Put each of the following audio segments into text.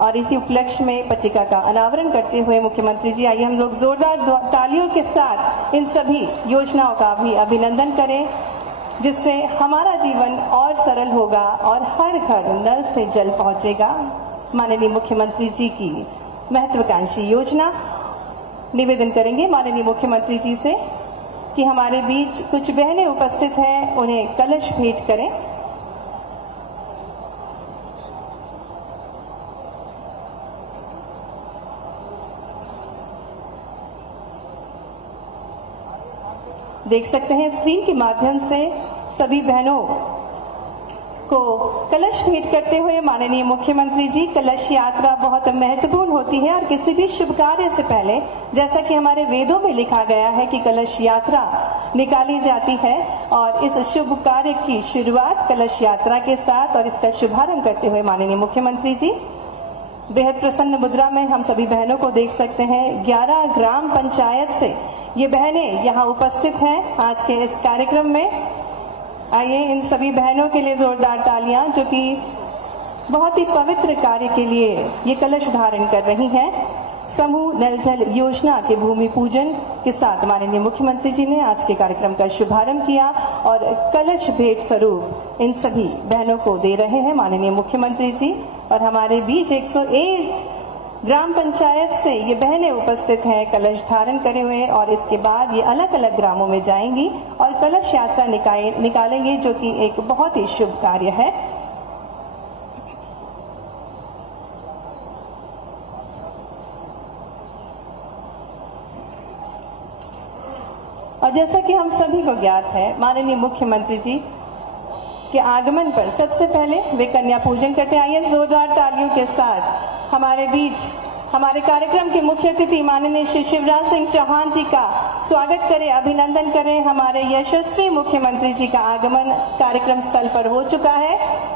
और इसी उपलक्ष्य में पट्टिका का अनावरण करते हुए मुख्यमंत्री जी, आइए हम लोग जोरदार तालियों के साथ इन सभी योजनाओं का भी अभिनंदन करें, जिससे हमारा जीवन और सरल होगा और हर घर नल से जल पहुंचेगा। माननीय मुख्यमंत्री जी की महत्वाकांक्षी योजना। निवेदन करेंगे माननीय मुख्यमंत्री जी से कि हमारे बीच कुछ बहनें उपस्थित हैं, उन्हें कलश भेंट करें। देख सकते हैं स्क्रीन के माध्यम से सभी बहनों को कलश भेंट करते हुए माननीय मुख्यमंत्री जी। कलश यात्रा बहुत महत्वपूर्ण होती है और किसी भी शुभ कार्य से पहले, जैसा कि हमारे वेदों में लिखा गया है कि कलश यात्रा निकाली जाती है, और इस शुभ कार्य की शुरुआत कलश यात्रा के साथ और इसका शुभारंभ करते हुए माननीय मुख्यमंत्री जी बेहद प्रसन्न मुद्रा में हम सभी बहनों को देख सकते हैं। 11 ग्राम पंचायत से ये बहनें यहाँ उपस्थित हैं आज के इस कार्यक्रम में। आइए इन सभी बहनों के लिए जोरदार तालियां, जो कि बहुत ही पवित्र कार्य के लिए ये कलश धारण कर रही हैं। समूह नल जल योजना के भूमि पूजन के साथ माननीय मुख्यमंत्री जी ने आज के कार्यक्रम का शुभारंभ किया और कलश भेंट स्वरूप इन सभी बहनों को दे रहे हैं माननीय मुख्यमंत्री जी। और हमारे बीच 101 ग्राम पंचायत से ये बहनें उपस्थित हैं कलश धारण करे हुए, और इसके बाद ये अलग अलग ग्रामों में जाएंगी और कलश यात्रा निकालेंगे, जो कि एक बहुत ही शुभ कार्य है। और जैसा कि हम सभी को ज्ञात है, माननीय मुख्यमंत्री जी के आगमन पर सबसे पहले वे कन्या पूजन करते। आइए जोरदार तालियों के साथ हमारे बीच हमारे कार्यक्रम के मुख्य अतिथि माननीय श्री शिवराज सिंह चौहान जी का स्वागत करें, अभिनंदन करें। हमारे यशस्वी मुख्यमंत्री जी का आगमन कार्यक्रम स्थल पर हो चुका है।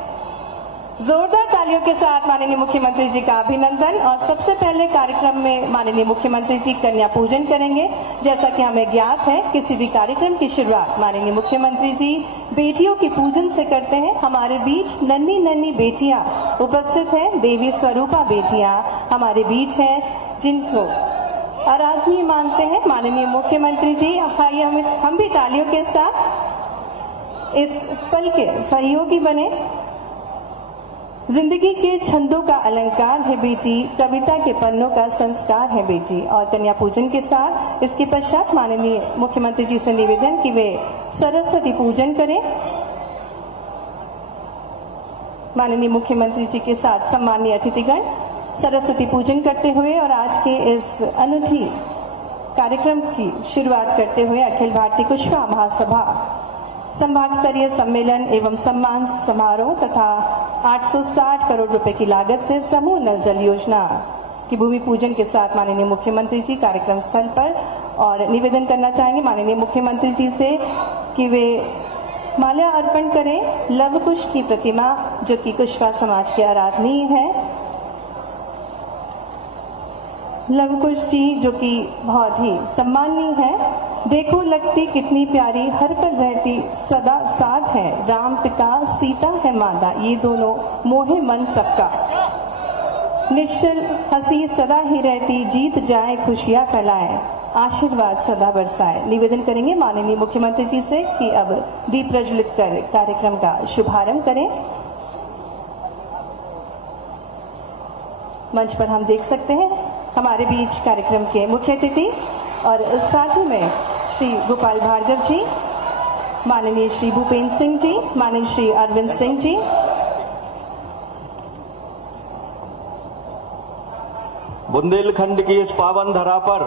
जोरदार तालियों के साथ माननीय मुख्यमंत्री जी का अभिनंदन। और सबसे पहले कार्यक्रम में माननीय मुख्यमंत्री जी कन्या पूजन करेंगे। जैसा कि हमें ज्ञात है, किसी भी कार्यक्रम की शुरुआत माननीय मुख्यमंत्री जी बेटियों की पूजन से करते हैं। हमारे बीच नन्ही नन्ही बेटियां उपस्थित हैं, देवी स्वरूपा बेटियां हमारे बीच हैं, जिनको आराधनीय मानते हैं माननीय मुख्यमंत्री जी। आइए हम भी तालियों के साथ इस पल के सहयोगी बने। जिंदगी के छंदों का अलंकार है बेटी, कविता के पन्नों का संस्कार है बेटी। और कन्या पूजन के साथ इसके पश्चात माननीय मुख्यमंत्री जी से निवेदन कि वे सरस्वती पूजन करें। माननीय मुख्यमंत्री जी के साथ सम्मानीय अतिथिगण सरस्वती पूजन करते हुए और आज के इस अनूठी कार्यक्रम की शुरुआत करते हुए अखिल भारतीय कुशवा महासभा संभाग स्तरीय सम्मेलन एवं सम्मान समारोह तथा 860 करोड़ रुपए की लागत से समूह नल जल योजना की भूमि पूजन के साथ माननीय मुख्यमंत्री जी कार्यक्रम स्थल पर। और निवेदन करना चाहेंगे माननीय मुख्यमंत्री जी से कि वे माल्या अर्पण करें लव कुश की प्रतिमा, जो कि कुशवा समाज के आराधनीय है। लव कुश जी जो कि बहुत ही सम्माननीय है। देखो लगती कितनी प्यारी, हर पल रहती सदा साथ है, राम पिता सीता है माता, ये दोनों मोहे मन सबका, निश्चल हंसी सदा ही रहती, जीत जाए खुशियां फैलाए, आशीर्वाद सदा बरसाए। निवेदन करेंगे माननीय मुख्यमंत्री जी से कि अब दीप प्रज्वलित कर कार्यक्रम का शुभारंभ करें। मंच पर हम देख सकते हैं हमारे बीच कार्यक्रम के मुख्य अतिथि और साथ ही में श्री गोपाल भार्गव जी, माननीय श्री भूपेंद्र सिंह जी, माननीय श्री अरविंद सिंह जी, बुंदेलखंड की इस पावन धरा पर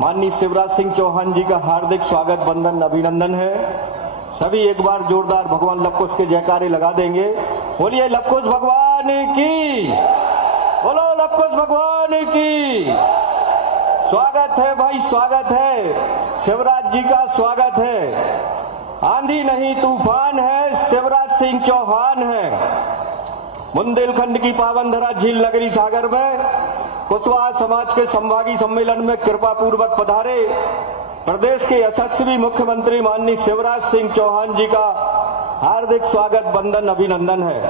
माननीय शिवराज सिंह चौहान जी का हार्दिक स्वागत बंदन अभिनंदन है। सभी एक बार जोरदार भगवान लवकुश के जयकारे लगा देंगे। बोलिए लवकुश भगवान की, बोलो लवकुश भगवान की। स्वागत है भाई, स्वागत है, शिवराज जी का स्वागत है। आंधी नहीं तूफान है, शिवराज सिंह चौहान है। बुंदेलखंड की पावन धरा झील नगरी सागर में कुशवाहा समाज के संभागीय सम्मेलन में कृपा पूर्वक पधारे प्रदेश के यशस्वी मुख्यमंत्री माननीय शिवराज सिंह चौहान जी का हार्दिक स्वागत बंदन अभिनंदन है।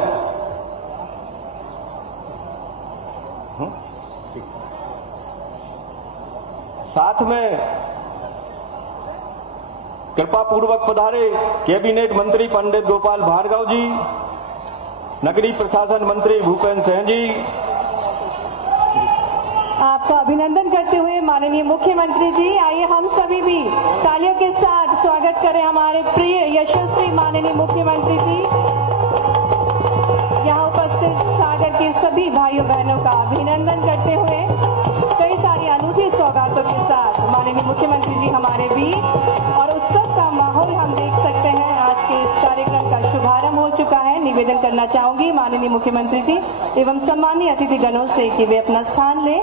साथ में कृपा पूर्वक पधारे कैबिनेट मंत्री पंडित गोपाल भार्गव जी, नगरीय प्रशासन मंत्री भूपेंद्र सिंह जी। आपका अभिनंदन करते हुए माननीय मुख्यमंत्री जी, आइए हम सभी भी तालियों के साथ स्वागत करें हमारे प्रिय यशस्वी माननीय मुख्यमंत्री जी। यहाँ उपस्थित सागर के सभी भाइयों बहनों का अभिनंदन करते हुए कई सारी अनूठी सौगातों के साथ माननीय मुख्यमंत्री जी हमारे बीच, और उत्सव का माहौल हम देख सकते हैं। आज के इस कार्यक्रम का शुभारंभ हो चुका है। निवेदन करना चाहूंगी माननीय मुख्यमंत्री जी एवं सम्मानीय अतिथिगणों से कि वे अपना स्थान लें।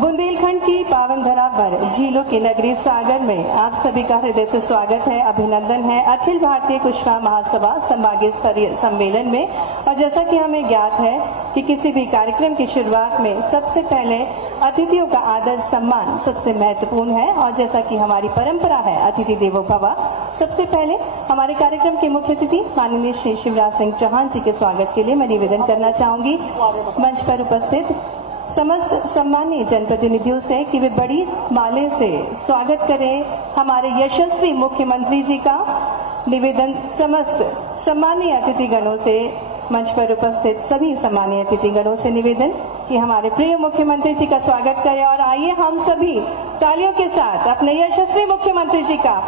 बुंदेलखंड की पावन धरा पर झीलों की नगरी सागर में आप सभी का हृदय से स्वागत है, अभिनंदन है अखिल भारतीय कुशवाहा महासभा संभागीय स्तरीय सम्मेलन में। और जैसा कि हमें ज्ञात है कि किसी भी कार्यक्रम की शुरुआत में सबसे पहले अतिथियों का आदर सम्मान सबसे महत्वपूर्ण है, और जैसा कि हमारी परंपरा है अतिथि देवो भव। सबसे पहले हमारे कार्यक्रम के मुख्य अतिथि माननीय श्री शिवराज सिंह चौहान जी के स्वागत के लिए मैं निवेदन करना चाहूंगी मंच पर उपस्थित समस्त सम्मानीय जनप्रतिनिधियों से कि वे बड़ी माले से स्वागत करें हमारे यशस्वी मुख्यमंत्री जी का। निवेदन समस्त सम्मानीय अतिथिगणों से, मंच पर उपस्थित सभी सम्मानीय अतिथिगणों से निवेदन कि हमारे प्रिय मुख्यमंत्री जी का स्वागत करें। और आइए हम सभी तालियों के साथ अपने यशस्वी मुख्यमंत्री जी का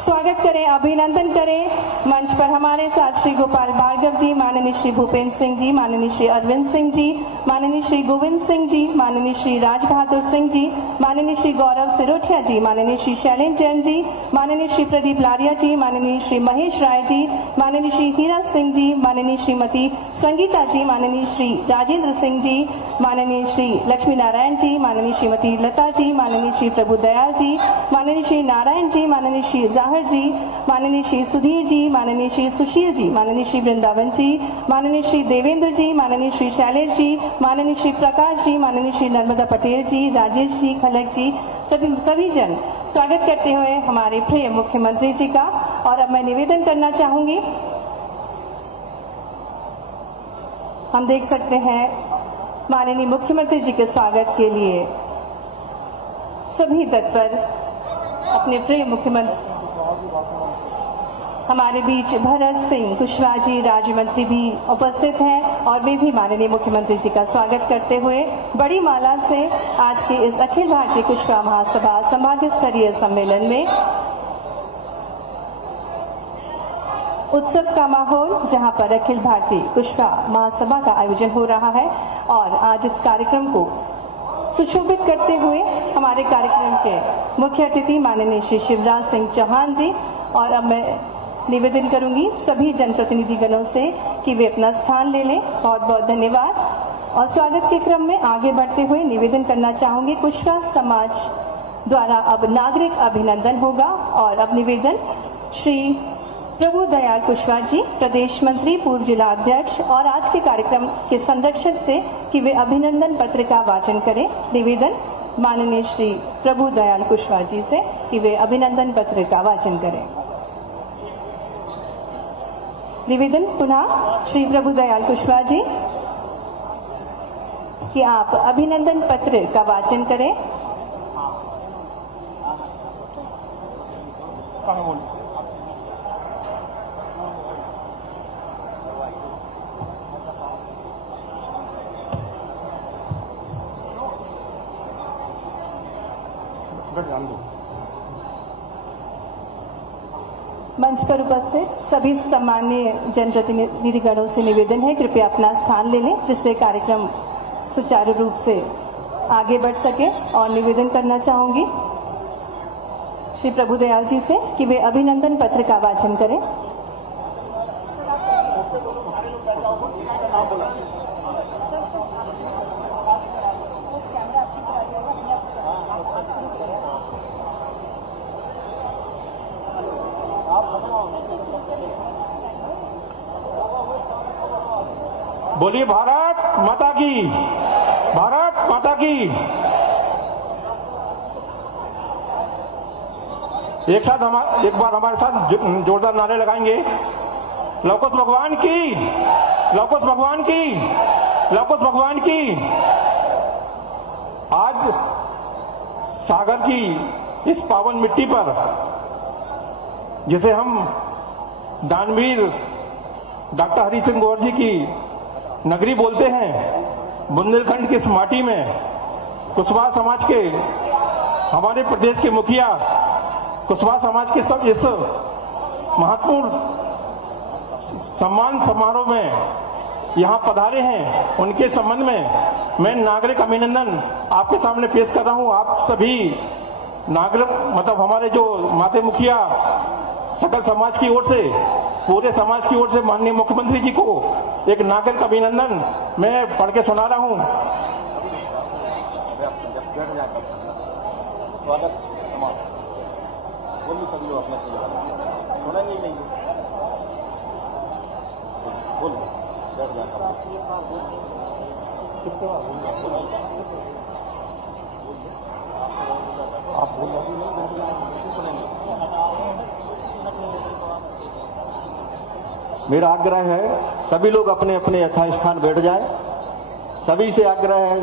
स्वागत करें, अभिनंदन करें। मंच पर हमारे साथ श्री गोपाल भार्गव जी, माननीय श्री भूपेंद्र सिंह जी, माननीय श्री अरविंद सिंह जी, माननीय श्री गोविंद सिंह जी, माननीय श्री राज बहादुर सिंह जी, माननीय श्री गौरव सिरोठिया जी, माननीय श्री शैलेंद्र जैन जी, माननीय श्री प्रदीप लारिया जी, माननीय श्री महेश राय जी, माननीय श्री हीरा सिंह जी, माननीय श्रीमती संगीता जी, माननीय श्री राजेंद्र सिंह जी, माननीय श्री लक्ष्मी नारायण जी, माननीय श्रीमती लता जी, माननीय श्री प्रभु दयाल जी, माननीय श्री नारायण जी, माननीय श्री जाहिर जी, माननीय श्री सुधीर जी, माननीय श्री सुशील जी, माननीय श्री वृंदावन जी, माननीय श्री देवेंद्र जी, माननीय श्री शैलेश जी, माननीय श्री प्रकाश जी, माननीय श्री नर्मदा पटेल जी, राजेश जी, खलक जी, सभी जन स्वागत करते हुए हमारे प्रिय मुख्यमंत्री जी का। और अब मैं निवेदन करना चाहूंगी, हम देख सकते हैं माननीय मुख्यमंत्री जी के स्वागत के लिए सभी तत्पर अपने प्रिय मुख्यमंत्री हमारे बीच भरत सिंह कुशवाहा जी राज्य मंत्री भी उपस्थित हैं, और वे भी माननीय मुख्यमंत्री जी का स्वागत करते हुए बड़ी माला से आज के इस अखिल भारतीय कुशवाहा महासभा संभागीय स्तरीय सम्मेलन में उत्सव का माहौल, जहां पर अखिल भारतीय कुशवाहा महासभा का आयोजन हो रहा है। और आज इस कार्यक्रम को सुशोभित करते हुए हमारे कार्यक्रम के मुख्य अतिथि माननीय श्री शिवराज सिंह चौहान जी। और अब मैं निवेदन करूंगी सभी जनप्रतिनिधिगणों से कि वे अपना स्थान ले लें। बहुत बहुत धन्यवाद। और स्वागत के क्रम में आगे बढ़ते हुए निवेदन करना चाहूंगी कुशवाहा समाज द्वारा अब नागरिक अभिनंदन होगा। और अब निवेदन श्री प्रभु दयाल कुशवाहा जी, प्रदेश मंत्री, पूर्व जिला अध्यक्ष और आज के कार्यक्रम के संरक्षक से कि वे अभिनंदन पत्र का वाचन करें। निवेदन माननीय श्री प्रभु दयाल कुशवाहा जी से कि वे अभिनंदन पत्र का वाचन करें। निवेदन पुनः श्री प्रभु दयाल कुशवाहा जी कि आप अभिनंदन पत्र का वाचन करें। मंच पर उपस्थित सभी सम्मानीय जनप्रतिनिधिगणों से निवेदन है कृपया अपना स्थान ले लें, जिससे कार्यक्रम सुचारू रूप से आगे बढ़ सके। और निवेदन करना चाहूंगी श्री प्रभुदयाल जी से कि वे अभिनंदन पत्र का वाचन करें। बोलिए भारत माता की, भारत माता की। एक बार हमारे साथ जोरदार नारे लगाएंगे। लवकुश भगवान की, लवकुश भगवान की, लवकुश भगवान की। सागर की इस पावन मिट्टी पर, जिसे हम दानवीर डॉक्टर हरि सिंह गौर जी की नगरी बोलते हैं, बुंदेलखंड की इस माटी में कुशवाहा समाज के हमारे प्रदेश के मुखिया कुशवाहा समाज के सब इस महत्वपूर्ण सम्मान समारोह में यहाँ पधारे हैं, उनके संबंध में मैं नागरिक अभिनंदन आपके सामने पेश कर रहा हूँ। आप सभी नागरिक मतलब हमारे जो माते मुखिया सकल समाज की ओर से, पूरे समाज की ओर से माननीय मुख्यमंत्री जी को एक नागरिक अभिनंदन मैं पढ़ के सुना रहा हूँ। मेरा आग्रह है सभी लोग अपने अपने यथास्थान बैठ जाएं। सभी से आग्रह है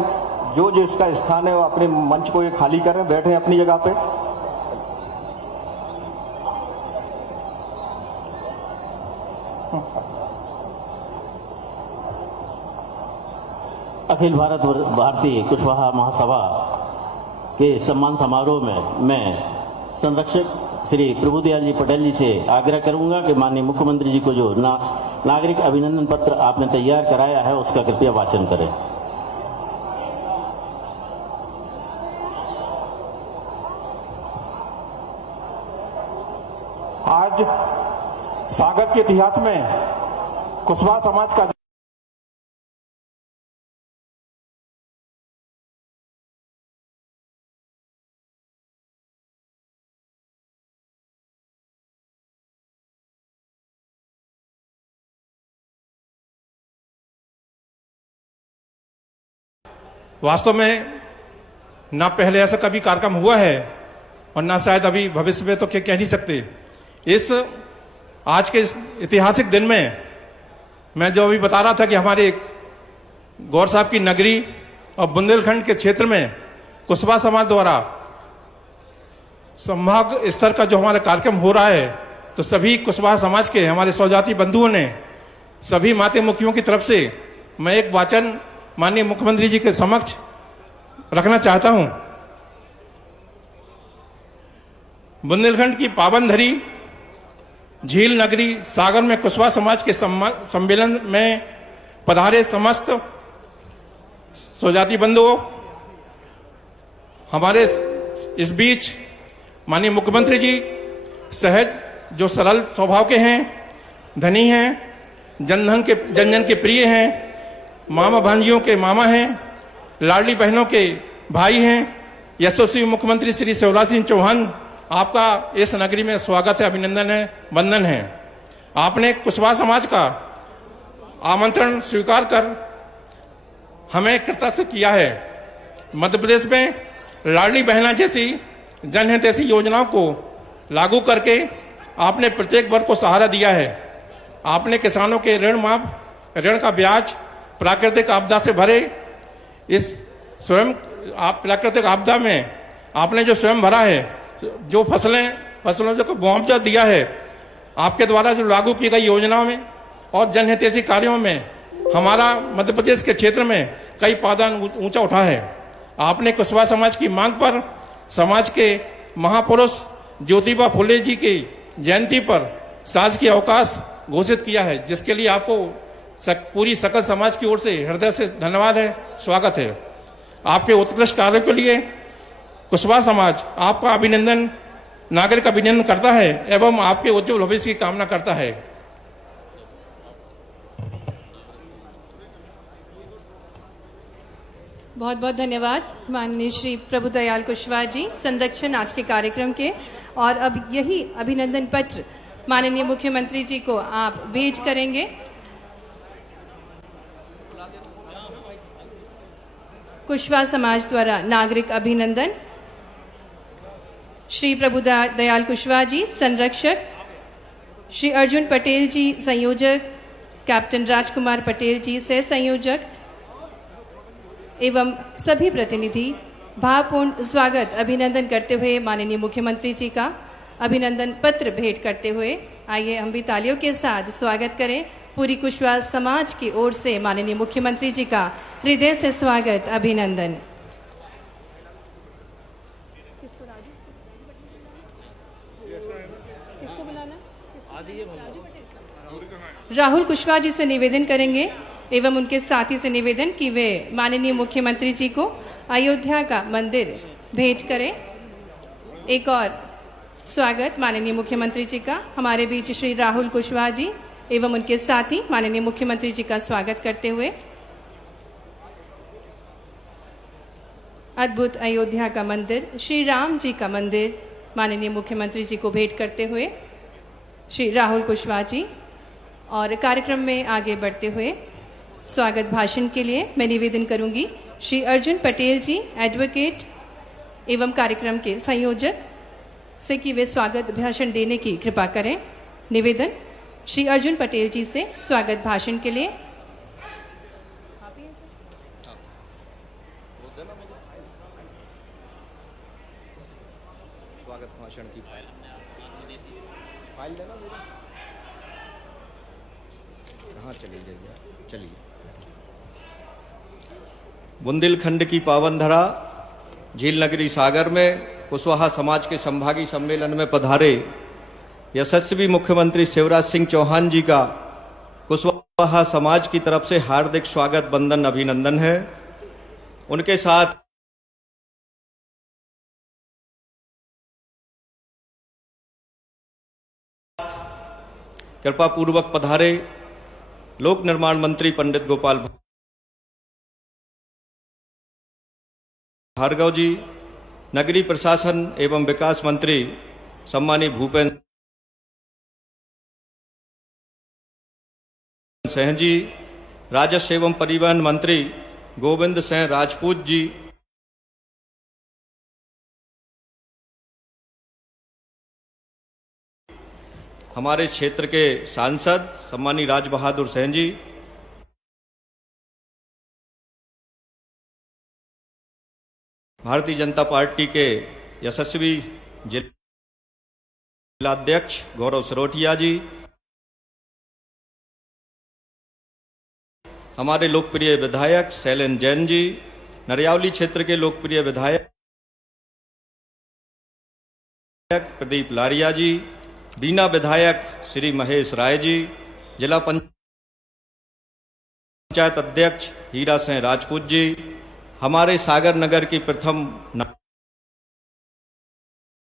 जो जिसका स्थान है वो अपने मंच को ये खाली करें, बैठे अपनी जगह पे। अखिल भारत भारतीय कुशवाहा महासभा के सम्मान समारोह में मैं संरक्षक श्री प्रभुदयाल जी पटेल जी से आग्रह करूंगा कि माननीय मुख्यमंत्री जी को जो नागरिक अभिनंदन पत्र आपने तैयार कराया है उसका कृपया वाचन करें। आज सागर के इतिहास में कुशवाहा समाज का वास्तव में ना पहले ऐसा कभी कार्यक्रम हुआ है और ना शायद अभी भविष्य में तो कह नहीं सकते। इस आज के ऐतिहासिक दिन में मैं जो अभी बता रहा था कि हमारे गौर साहब की नगरी और बुंदेलखंड के क्षेत्र में कुशवाहा समाज द्वारा संभाग स्तर का जो हमारा कार्यक्रम हो रहा है, तो सभी कुशवाहा समाज के हमारे स्वजाति बंधुओं ने सभी माते मुखियों की तरफ से मैं एक वाचन माननीय मुख्यमंत्री जी के समक्ष रखना चाहता हूं। बुंदेलखंड की पावन धरी झील नगरी सागर में कुशवाहा समाज के सम्मेलन में पधारे समस्त स्वजाति बंधुओं, हमारे इस बीच माननीय मुख्यमंत्री जी सहज जो सरल स्वभाव के हैं, धनी हैं, जन जन के प्रिय हैं, मामा भांजियों के मामा हैं, लाडली बहनों के भाई हैं। यशस्वी मुख्यमंत्री श्री शिवराज सिंह चौहान, आपका इस नगरी में स्वागत है, अभिनंदन है, वंदन है। आपने कुशवाहा समाज का आमंत्रण स्वीकार कर हमें कृतज्ञ किया है। मध्य प्रदेश में लाडली बहना जैसी जनहितैषी योजनाओं को लागू करके आपने प्रत्येक वर्ग को सहारा दिया है। आपने किसानों के ऋण का ब्याज प्राकृतिक आपदा से भरे, इस स्वयं आप प्राकृतिक आपदा में आपने जो स्वयं भरा है, जो फसलों को मुआवजा दिया है, आपके द्वारा जो लागू की गई योजनाओं में और जनहितैषी कार्यों में हमारा मध्य प्रदेश के क्षेत्र में कई पायदान ऊंचा उठा है। आपने कुशवाहा समाज की मांग पर समाज के महापुरुष ज्योतिबा फुले जी की जयंती पर शासकीय अवकाश घोषित किया है, जिसके लिए आपको पूरी सकल समाज की ओर से हृदय से धन्यवाद है, स्वागत है। आपके उत्कृष्ट कार्य के लिए कुशवाहा समाज आपका अभिनंदन, नागरिक अभिनंदन करता है एवं आपके उज्जवल भविष्य की कामना करता है। बहुत बहुत धन्यवाद माननीय श्री प्रभुदयाल कुशवाहा जी, संरक्षण आज के कार्यक्रम के। और अब यही अभिनंदन पत्र माननीय मुख्यमंत्री जी को आप भेज करेंगे। कुशवाहा समाज द्वारा नागरिक अभिनंदन। श्री प्रभुदयाल कुशवाहा जी संरक्षक, श्री अर्जुन पटेल जी संयोजक, कैप्टन राजकुमार पटेल जी सह संयोजक एवं सभी प्रतिनिधि भावपूर्ण स्वागत अभिनंदन करते हुए माननीय मुख्यमंत्री जी का अभिनंदन पत्र भेंट करते हुए आइए हम भी तालियों के साथ स्वागत करें। पूरी कुशवाहा समाज की ओर से माननीय मुख्यमंत्री जी का हृदय से स्वागत अभिनंदन। राहुल कुशवाहा जी से निवेदन करेंगे एवं उनके साथी से निवेदन कि वे माननीय मुख्यमंत्री जी को अयोध्या का मंदिर भेंट करें। एक और स्वागत माननीय मुख्यमंत्री जी का हमारे बीच श्री राहुल कुशवाहा जी एवं उनके साथी माननीय मुख्यमंत्री जी का स्वागत करते हुए अद्भुत अयोध्या का मंदिर श्री राम जी का मंदिर माननीय मुख्यमंत्री जी को भेंट करते हुए श्री राहुल कुशवाहा जी। और कार्यक्रम में आगे बढ़ते हुए स्वागत भाषण के लिए मैं निवेदन करूंगी श्री अर्जुन पटेल जी एडवोकेट एवं कार्यक्रम के संयोजक से कि वे स्वागत भाषण देने की कृपा करें। निवेदन श्री अर्जुन पटेल जी से स्वागत भाषण के लिए। स्वागत भाषण की फाइल देना कहाँ चली जाइए। चलिए। बुंदेलखंड की पावन धरा झील नगरी सागर में कुशवाहा समाज के संभागी सम्मेलन में पधारे यशस्वी मुख्यमंत्री शिवराज सिंह चौहान जी का कुशवाहा समाज की तरफ से हार्दिक स्वागत वंदन अभिनंदन है। उनके साथ कृपा पूर्वक पधारे लोक निर्माण मंत्री पंडित गोपाल भार्गव जी, नगरीय प्रशासन एवं विकास मंत्री सम्मानीय भूपेंद्र सिंह जी, राजस्व एवं परिवहन मंत्री गोविंद सिंह राजपूत जी, हमारे क्षेत्र के सांसद सम्मानीय राज बहादुर सिंह जी, भारतीय जनता पार्टी के यशस्वी जिलाध्यक्ष गौरव सरोठिया जी, हमारे लोकप्रिय विधायक शैलेंद्र जैन जी, नरियावली क्षेत्र के लोकप्रिय विधायक प्रदीप लारिया जी, बीना विधायक श्री महेश राय जी, जिला पंचायत अध्यक्ष हीरा सिंह राजपूत जी, हमारे सागर नगर की प्रथम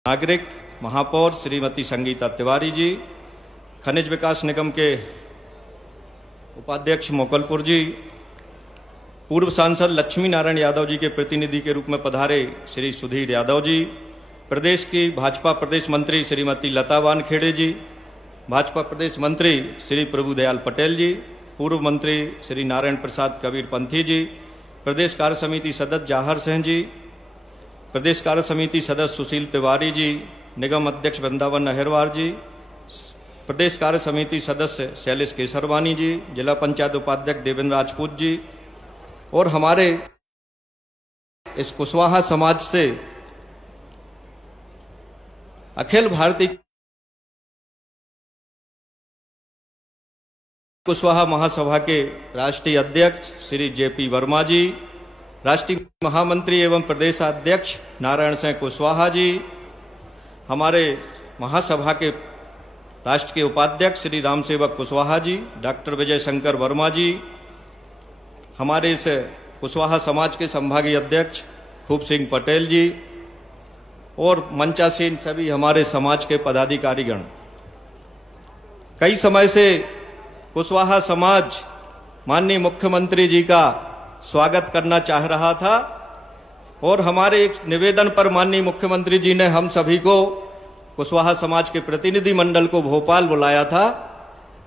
नागरिक महापौर श्रीमती संगीता तिवारी जी, खनिज विकास निगम के उपाध्यक्ष मोकलपुर जी, पूर्व सांसद लक्ष्मी नारायण यादव जी के प्रतिनिधि के रूप में पधारे श्री सुधीर यादव जी, प्रदेश की भाजपा प्रदेश मंत्री श्रीमती लता वानखेड़े जी, भाजपा प्रदेश मंत्री श्री प्रभुदयाल पटेल जी, पूर्व मंत्री श्री नारायण प्रसाद कबीर पंथी जी, प्रदेश कार्य समिति सदस्य जाहर सिंह जी, प्रदेश कार्य समिति सदस्य सुशील तिवारी जी, निगम अध्यक्ष वृंदावन अहिरवार जी, प्रदेश कार्य समिति सदस्य शैलेश केसरवानी जी, जिला पंचायत उपाध्यक्ष देवेंद्र राजपूत जी, और हमारे इस कुशवाहा समाज से अखिल भारतीय कुशवाहा महासभा के राष्ट्रीय अध्यक्ष श्री जेपी वर्मा जी, राष्ट्रीय महामंत्री एवं प्रदेशाध्यक्ष नारायण सिंह कुशवाहा जी, हमारे महासभा के राष्ट्र के उपाध्यक्ष श्री रामसेवक कुशवाहा जी, डॉक्टर विजय शंकर वर्मा जी, हमारे इस कुशवाहा समाज के संभागीय अध्यक्ष खूब सिंह पटेल जी, और मंचासीन सभी हमारे समाज के पदाधिकारीगण। कई समय से कुशवाहा समाज माननीय मुख्यमंत्री जी का स्वागत करना चाह रहा था, और हमारे एक निवेदन पर माननीय मुख्यमंत्री जी ने हम सभी को कुशवाहा समाज के प्रतिनिधि मंडल को भोपाल बुलाया था,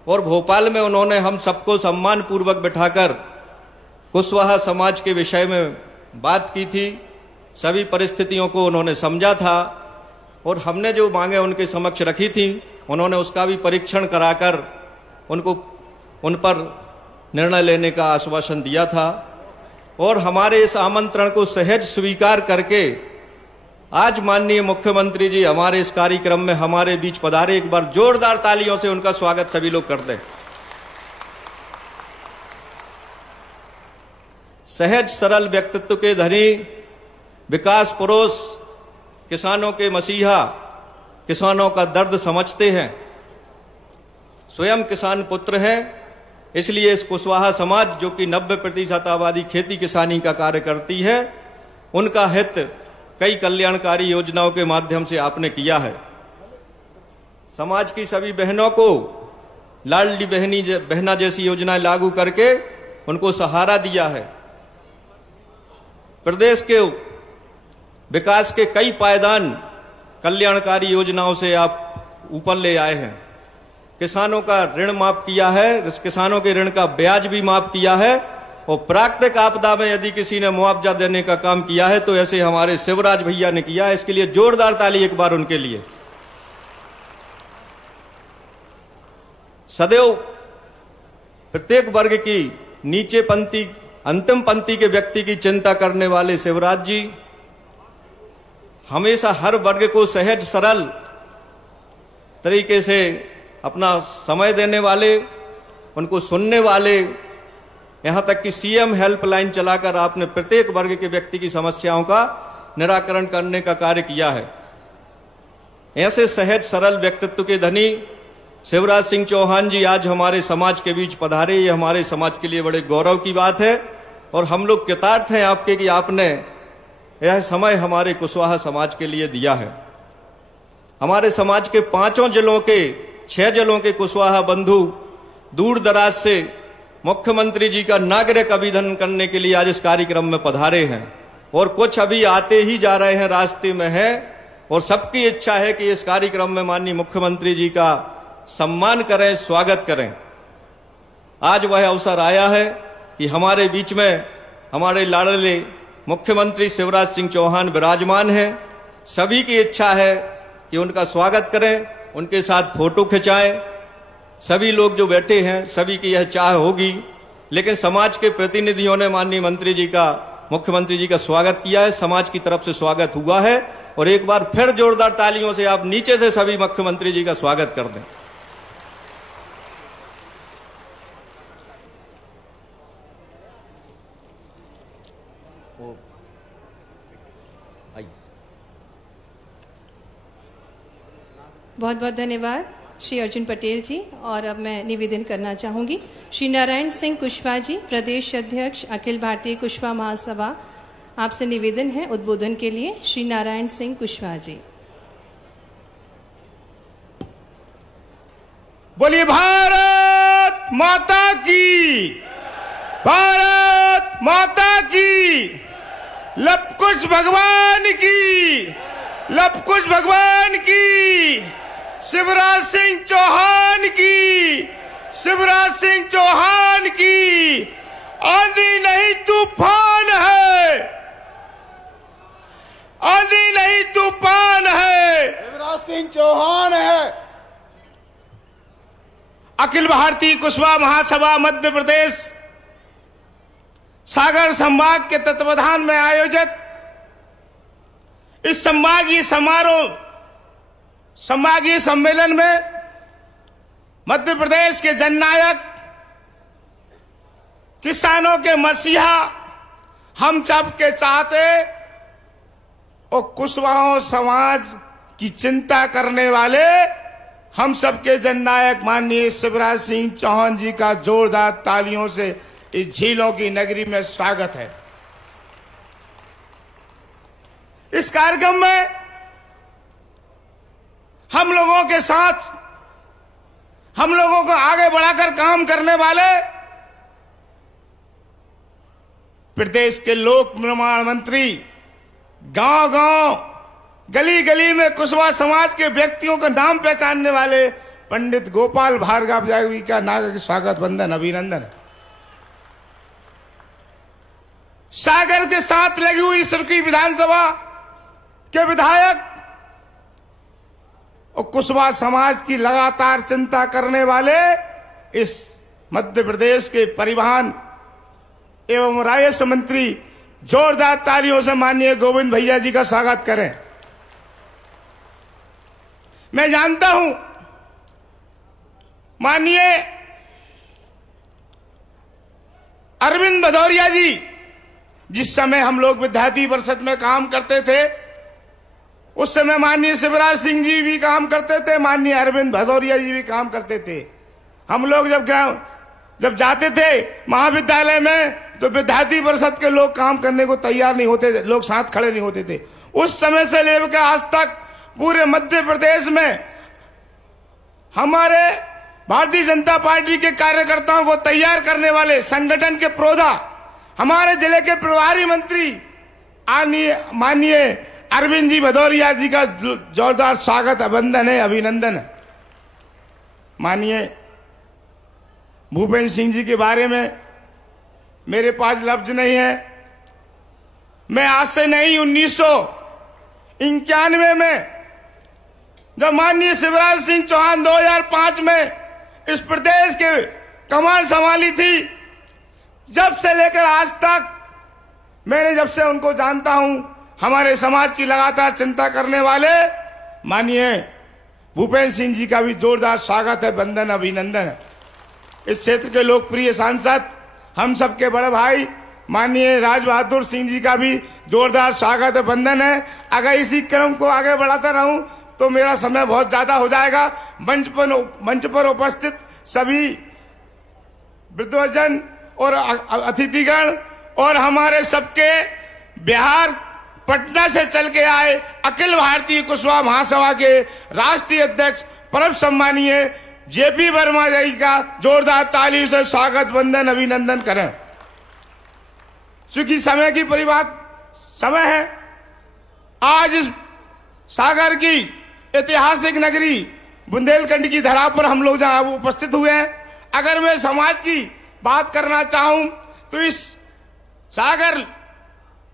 और भोपाल में उन्होंने हम सबको सम्मान पूर्वक बिठाकर कुशवाहा समाज के विषय में बात की थी। सभी परिस्थितियों को उन्होंने समझा था, और हमने जो मांगे उनके समक्ष रखी थी, उन्होंने उसका भी परीक्षण कराकर उन पर निर्णय लेने का आश्वासन दिया था। और हमारे इस आमंत्रण को सहज स्वीकार करके आज माननीय मुख्यमंत्री जी हमारे इस कार्यक्रम में हमारे बीच पधारे। एक बार जोरदार तालियों से उनका स्वागत सभी लोग कर दें। सहज सरल व्यक्तित्व के धनी, विकास पुरुष, किसानों के मसीहा, किसानों का दर्द समझते हैं, स्वयं किसान पुत्र हैं। इसलिए इस कुशवाहा समाज जो कि 90% आबादी खेती किसानी का कार्य करती है, उनका हित कई कल्याणकारी योजनाओं के माध्यम से आपने किया है। समाज की सभी बहनों को लाडली बहना जैसी योजनाएं लागू करके उनको सहारा दिया है। प्रदेश के विकास के कई पायदान कल्याणकारी योजनाओं से आप ऊपर ले आए हैं। किसानों का ऋण माफ किया है, किसानों के ऋण का ब्याज भी माफ किया है, और प्राकृतिक आपदा में यदि किसी ने मुआवजा देने का काम किया है तो ऐसे हमारे शिवराज भैया ने किया है। इसके लिए जोरदार ताली एक बार उनके लिए। सदैव प्रत्येक वर्ग की नीचे पंक्ति, अंतिम पंक्ति के व्यक्ति की चिंता करने वाले शिवराज जी हमेशा हर वर्ग को सहज सरल तरीके से अपना समय देने वाले, उनको सुनने वाले, यहां तक कि सीएम हेल्पलाइन चलाकर आपने प्रत्येक वर्ग के व्यक्ति की समस्याओं का निराकरण करने का कार्य किया है। ऐसे सहज सरल व्यक्तित्व के धनी शिवराज सिंह चौहान जी आज हमारे समाज के बीच पधारे। ये हमारे समाज के लिए बड़े गौरव की बात है और हम लोग कृतार्थ हैं आपके कि आपने यह समय हमारे कुशवाहा समाज के लिए दिया है। हमारे समाज के 5 जिलों के 6 जिलों के कुशवाहा बंधु दूर दराज से मुख्यमंत्री जी का नागरिक अभिनंदन करने के लिए आज इस कार्यक्रम में पधारे हैं, और कुछ अभी आते ही जा रहे हैं, रास्ते में हैं, और सबकी इच्छा है कि इस कार्यक्रम में माननीय मुख्यमंत्री जी का सम्मान करें, स्वागत करें। आज वह अवसर आया है कि हमारे बीच में हमारे लाडले मुख्यमंत्री शिवराज सिंह चौहान विराजमान हैं। सभी की इच्छा है कि उनका स्वागत करें, उनके साथ फोटो खिंचाएं। सभी लोग जो बैठे हैं सभी की यह चाह होगी, लेकिन समाज के प्रतिनिधियों ने माननीय मंत्री जी का, मुख्यमंत्री जी का स्वागत किया है, समाज की तरफ से स्वागत हुआ है। और एक बार फिर जोरदार तालियों से आप नीचे से सभी मुख्यमंत्री जी का स्वागत कर दें। बहुत बहुत धन्यवाद श्री अर्जुन पटेल जी। और अब मैं निवेदन करना चाहूंगी श्री नारायण सिंह कुशवाहा जी, प्रदेश अध्यक्ष अखिल भारतीय कुशवाहा महासभा, आपसे निवेदन है उद्बोधन के लिए। श्री नारायण सिंह कुशवाहा जी। बोलिए भारत माता की, भारत माता की, लवकुश भगवान की, लवकुश भगवान की, शिवराज सिंह चौहान की, शिवराज सिंह चौहान की। आंधी नहीं तूफान है, आंधी नहीं तूफान है, शिवराज सिंह चौहान है। अखिल भारतीय कुशवाहा महासभा मध्य प्रदेश सागर संभाग के तत्वाधान में आयोजित इस संभागीय सम्मेलन में मध्य प्रदेश के जननायक, किसानों के मसीहा, हम सब के चाहते और कुशवाहा समाज की चिंता करने वाले हम सबके जननायक माननीय शिवराज सिंह चौहान जी का जोरदार तालियों से इस झीलों की नगरी में स्वागत है। इस कार्यक्रम में हम लोगों के साथ, हम लोगों को आगे बढ़ाकर काम करने वाले प्रदेश के लोक निर्माण मंत्री, गांव-गांव, गली-गली में कुशवाहा समाज के व्यक्तियों का नाम पहचानने वाले पंडित गोपाल भार्गव जी का नागरिक स्वागत वंदन अभिनंदन। सागर के साथ लगी हुई सुर्खी विधानसभा के विधायक और कुशवाहा समाज की लगातार चिंता करने वाले इस मध्य प्रदेश के परिवहन एवं राजस्व मंत्री जोरदार तालियों से माननीय गोविंद भैया जी का स्वागत करें। मैं जानता हूं माननीय अरविंद भदौरिया जी, जिस समय हम लोग विद्यार्थी परिषद में काम करते थे उस समय माननीय शिवराज सिंह जी भी काम करते थे, माननीय अरविंद भदौरिया जी भी काम करते थे। हम लोग जब जाते थे महाविद्यालय में तो विद्यार्थी परिषद के लोग काम करने को तैयार नहीं होते थे, लोग साथ खड़े नहीं होते थे। उस समय से लेकर आज तक पूरे मध्य प्रदेश में हमारे भारतीय जनता पार्टी के कार्यकर्ताओं को तैयार करने वाले संगठन के प्रोधा, हमारे जिले के प्रभारी मंत्री माननीय अरविंद जी भदौरिया जी का जोरदार स्वागत, अभिनंदन है। माननीय भूपेंद्र सिंह जी के बारे में मेरे पास लफ्ज नहीं है। मैं आज से नहीं 1991 में जब माननीय शिवराज सिंह चौहान 2005 में इस प्रदेश के कमान संभाली थी, जब से लेकर आज तक मैंने जब से उनको जानता हूं, हमारे समाज की लगातार चिंता करने वाले माननीय भूपेंद्र सिंह जी का भी जोरदार स्वागत है, वंदन अभिनंदन है। इस क्षेत्र के लोकप्रिय सांसद, हम सबके बड़े भाई माननीय राज बहादुर सिंह जी का भी जोरदार स्वागत है, वंदन है। अगर इसी क्रम को आगे बढ़ाता रहूं तो मेरा समय बहुत ज्यादा हो जाएगा। मंच पर उपस्थित सभी वृद्धजन और अतिथिगण और हमारे सबके बिहार पटना से चल के आए अखिल भारतीय कुशवाहा महासभा के राष्ट्रीय अध्यक्ष परम सम्मानीय जेपी वर्मा जी का जोरदार ताली से स्वागत, वंदन अभिनंदन करें। चूंकि समय की समय है, आज इस सागर की ऐतिहासिक नगरी बुंदेलखंड की धरा पर हम लोग जहां उपस्थित हुए हैं, अगर मैं समाज की बात करना चाहूं तो इस सागर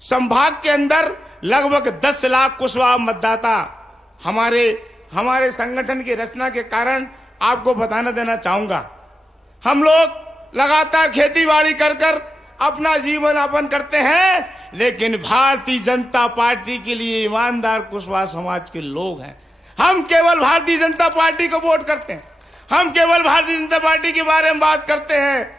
संभाग के अंदर लगभग 10 लाख कुशवाहा मतदाता हमारे संगठन की रचना के कारण आपको बताना देना चाहूंगा। हम लोग लगातार खेतीबाड़ी कर अपना जीवन यापन करते हैं, लेकिन भारतीय जनता पार्टी के लिए ईमानदार कुशवाहा समाज के लोग हैं। हम केवल भारतीय जनता पार्टी को वोट करते हैं, हम केवल भारतीय जनता पार्टी के बारे में बात करते हैं।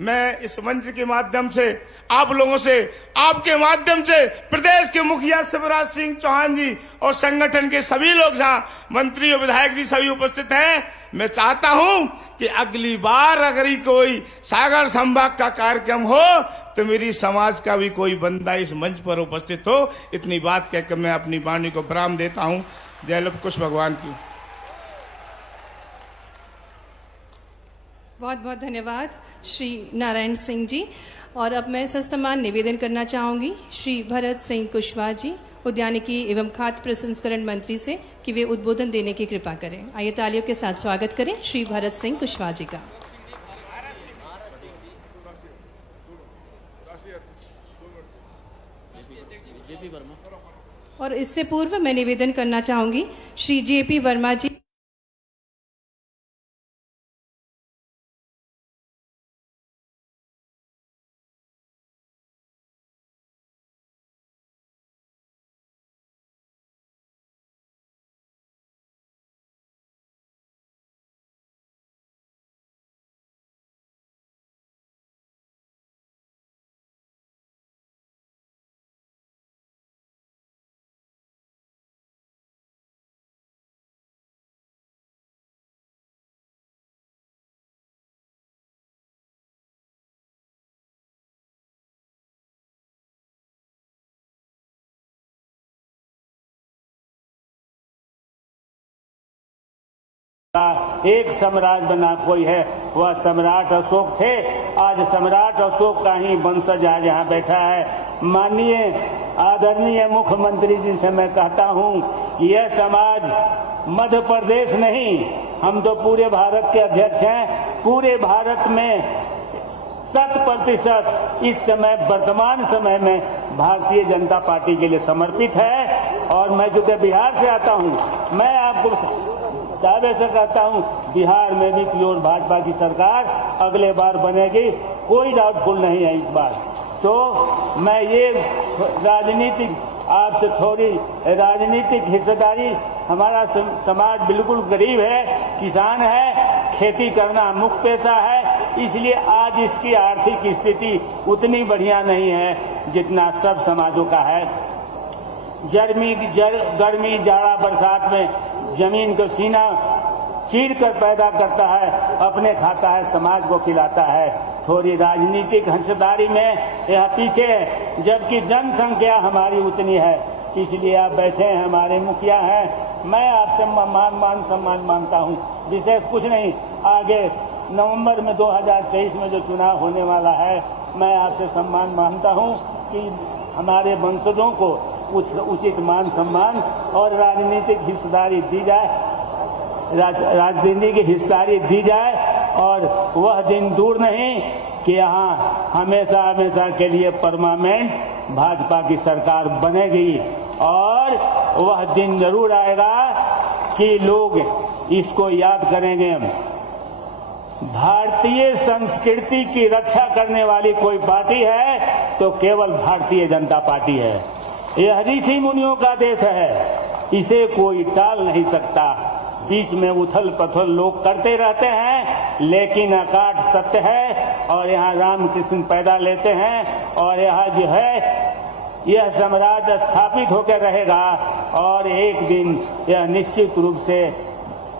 मैं इस मंच के माध्यम से आप लोगों से, आपके माध्यम से प्रदेश के मुखिया शिवराज सिंह चौहान जी और संगठन के सभी लोग, जहां मंत्री और विधायक जी सभी उपस्थित हैं, मैं चाहता हूं कि अगली बार अगर कोई सागर संभाग का कार्यक्रम हो तो मेरी समाज का भी कोई बंदा इस मंच पर उपस्थित हो। इतनी बात कहकर मैं अपनी वाणी को विराम देता हूं। जय लव कुश भगवान की। बहुत बहुत धन्यवाद श्री नारायण सिंह जी। और अब मैं सत्सम्मान निवेदन करना चाहूंगी श्री भरत सिंह कुशवाहा जी, उद्यानिकी एवं खाद्य प्रसंस्करण मंत्री से, कि वे उद्बोधन देने की कृपा करें। आइए तालियों के साथ स्वागत करें श्री भरत सिंह कुशवाहा जी का। और इससे पूर्व मैं निवेदन करना चाहूंगी श्री जेपी वर्मा जी। एक सम्राट बना कोई है, वह सम्राट अशोक थे। आज सम्राट अशोक का ही वंशज आज यहाँ बैठा है। माननीय आदरणीय मुख्यमंत्री जी से मैं कहता हूँ कि यह समाज मध्य प्रदेश नहीं, हम तो पूरे भारत के अध्यक्ष हैं। पूरे भारत में 100% इस समय वर्तमान समय में भारतीय जनता पार्टी के लिए समर्पित है। और मैं चूंकि बिहार से आता हूँ, मैं आपको दावे से कहता हूं बिहार में भी प्योर भाजपा की सरकार अगले बार बनेगी, कोई डाउटफुल नहीं है इस बार। तो मैं ये राजनीतिक आपसे थोड़ी राजनीतिक हिस्सेदारी, हमारा समाज बिल्कुल गरीब है, किसान है, खेती करना मुख्य पेशा है, इसलिए आज इसकी आर्थिक स्थिति उतनी बढ़िया नहीं है जितना सब समाजों का है। गर्मी जाड़ा बरसात में जमीन को सीना चीर कर पैदा करता है, अपने खाता है, समाज को खिलाता है। थोड़ी राजनीतिक हिस्सेदारी में यह पीछे है, जबकि जनसंख्या हमारी उतनी है, इसलिए आप बैठे हैं, हमारे मुखिया हैं। मैं आपसे मान सम्मान मांगता हूं, विशेष कुछ नहीं। आगे नवंबर में 2023 में जो चुनाव होने वाला है, मैं आपसे सम्मान मांगता हूं कि हमारे वंशजों को उचित मान सम्मान और राजनीतिक हिस्सेदारी दी जाए, राजनीतिक हिस्सेदारी दी जाए। और वह दिन दूर नहीं कि यहाँ हमेशा हमेशा के लिए परमानेंट भाजपा की सरकार बनेगी, और वह दिन जरूर आएगा कि लोग इसको याद करेंगे। भारतीय संस्कृति की रक्षा करने वाली कोई पार्टी है तो केवल भारतीय जनता पार्टी है। यह ऋषि मुनियों का देश है, इसे कोई टाल नहीं सकता। बीच में उथल पथल लोग करते रहते हैं, लेकिन अकाट सत्य है, और यहाँ रामकृष्ण पैदा लेते हैं, और यहाँ जो है यह साम्राज्य स्थापित होकर रहेगा, और एक दिन यह निश्चित रूप से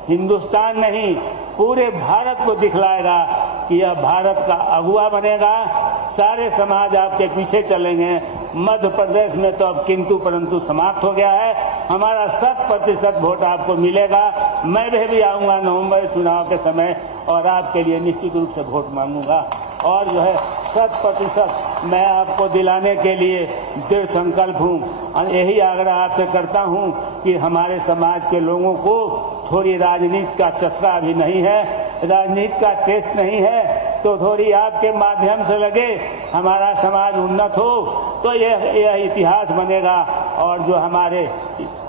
हिंदुस्तान नहीं पूरे भारत को दिखलाएगा कि यह भारत का अगुआ बनेगा। सारे समाज आपके पीछे चलेंगे। मध्य प्रदेश में तो अब किंतु परंतु समाप्त हो गया है, हमारा 100% वोट आपको मिलेगा। मैं भी आऊंगा नवंबर चुनाव के समय और आपके लिए निश्चित रूप से वोट मांगूंगा, और जो है 100% मैं आपको दिलाने के लिए दृढ़ संकल्प हूँ। और यही आग्रह आपसे करता हूँ कि हमारे समाज के लोगों को थोड़ी राजनीति का चस्का भी नहीं है, राजनीति का टेस्ट नहीं है, तो थोड़ी आपके माध्यम से लगे हमारा समाज उन्नत हो, तो यह इतिहास बनेगा। और जो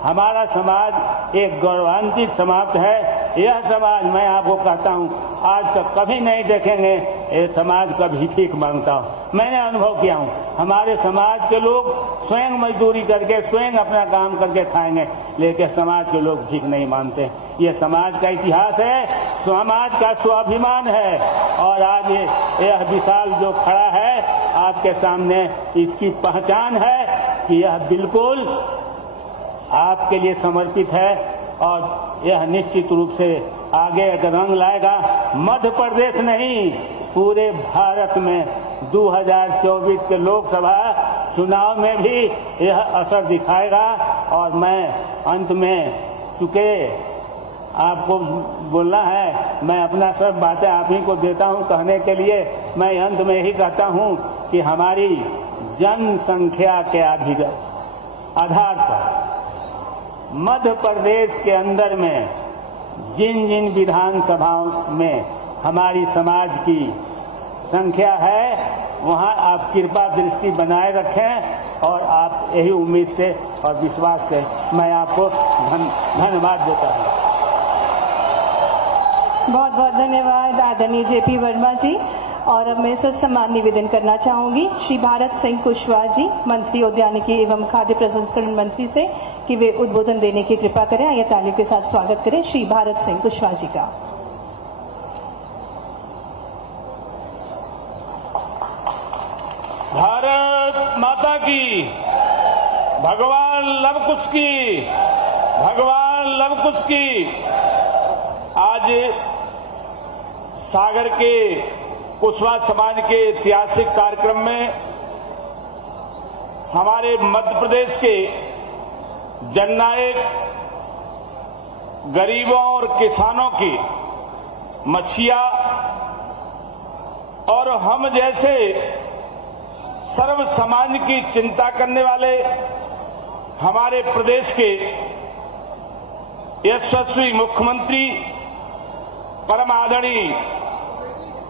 हमारा समाज एक गौरवान्वित समाज है, यह समाज मैं आपको कहता हूँ आज तक कभी नहीं देखेंगे ये समाज कभी भीख मांगता हूँ। मैंने अनुभव किया हूँ, हमारे समाज के लोग स्वयं मजदूरी करके स्वयं अपना काम करके खाएंगे, लेकिन समाज के लोग भीख नहीं मांगते। ये समाज का इतिहास है, समाज का स्वाभिमान है, और आज यह विशाल जो खड़ा है आपके सामने, इसकी पहचान है कि यह बिल्कुल आपके लिए समर्पित है, और यह निश्चित रूप से आगे एक रंग लाएगा। मध्य प्रदेश नहीं, पूरे भारत में 2024 के लोकसभा चुनाव में भी यह असर दिखाएगा। और मैं अंत में, चूंकि आपको बोलना है, मैं अपना सब बातें आप ही को देता हूं कहने के लिए। मैं अंत में यही कहता हूं कि हमारी जनसंख्या के आधार पर मध्य प्रदेश के अंदर में जिन जिन विधानसभाओं में हमारी समाज की संख्या है, वहां आप कृपा दृष्टि बनाए रखें, और आप यही उम्मीद से और विश्वास से मैं आपको धन्यवाद देता हूं। बहुत बहुत धन्यवाद आदरणीय जेपी वर्मा जी। और अब मैं सम्मान निवेदन करना चाहूंगी श्री भारत सिंह कुशवाहा जी, मंत्री उद्यानिकी एवं खाद्य प्रसंस्करण मंत्री से, कि वे उद्बोधन देने की कृपा करें। आइए तालियों के साथ स्वागत करें श्री भारत सिंह कुशवाहा जी का। भारत माता की, भगवान लवकुश की, भगवान लवकुश की। आज सागर के कुशवाहा समाज के ऐतिहासिक कार्यक्रम में हमारे मध्य प्रदेश के जननायक गरीबों और किसानों की, मछिया और हम जैसे सर्व समाज की चिंता करने वाले हमारे प्रदेश के यशस्वी मुख्यमंत्री परम आदरणीय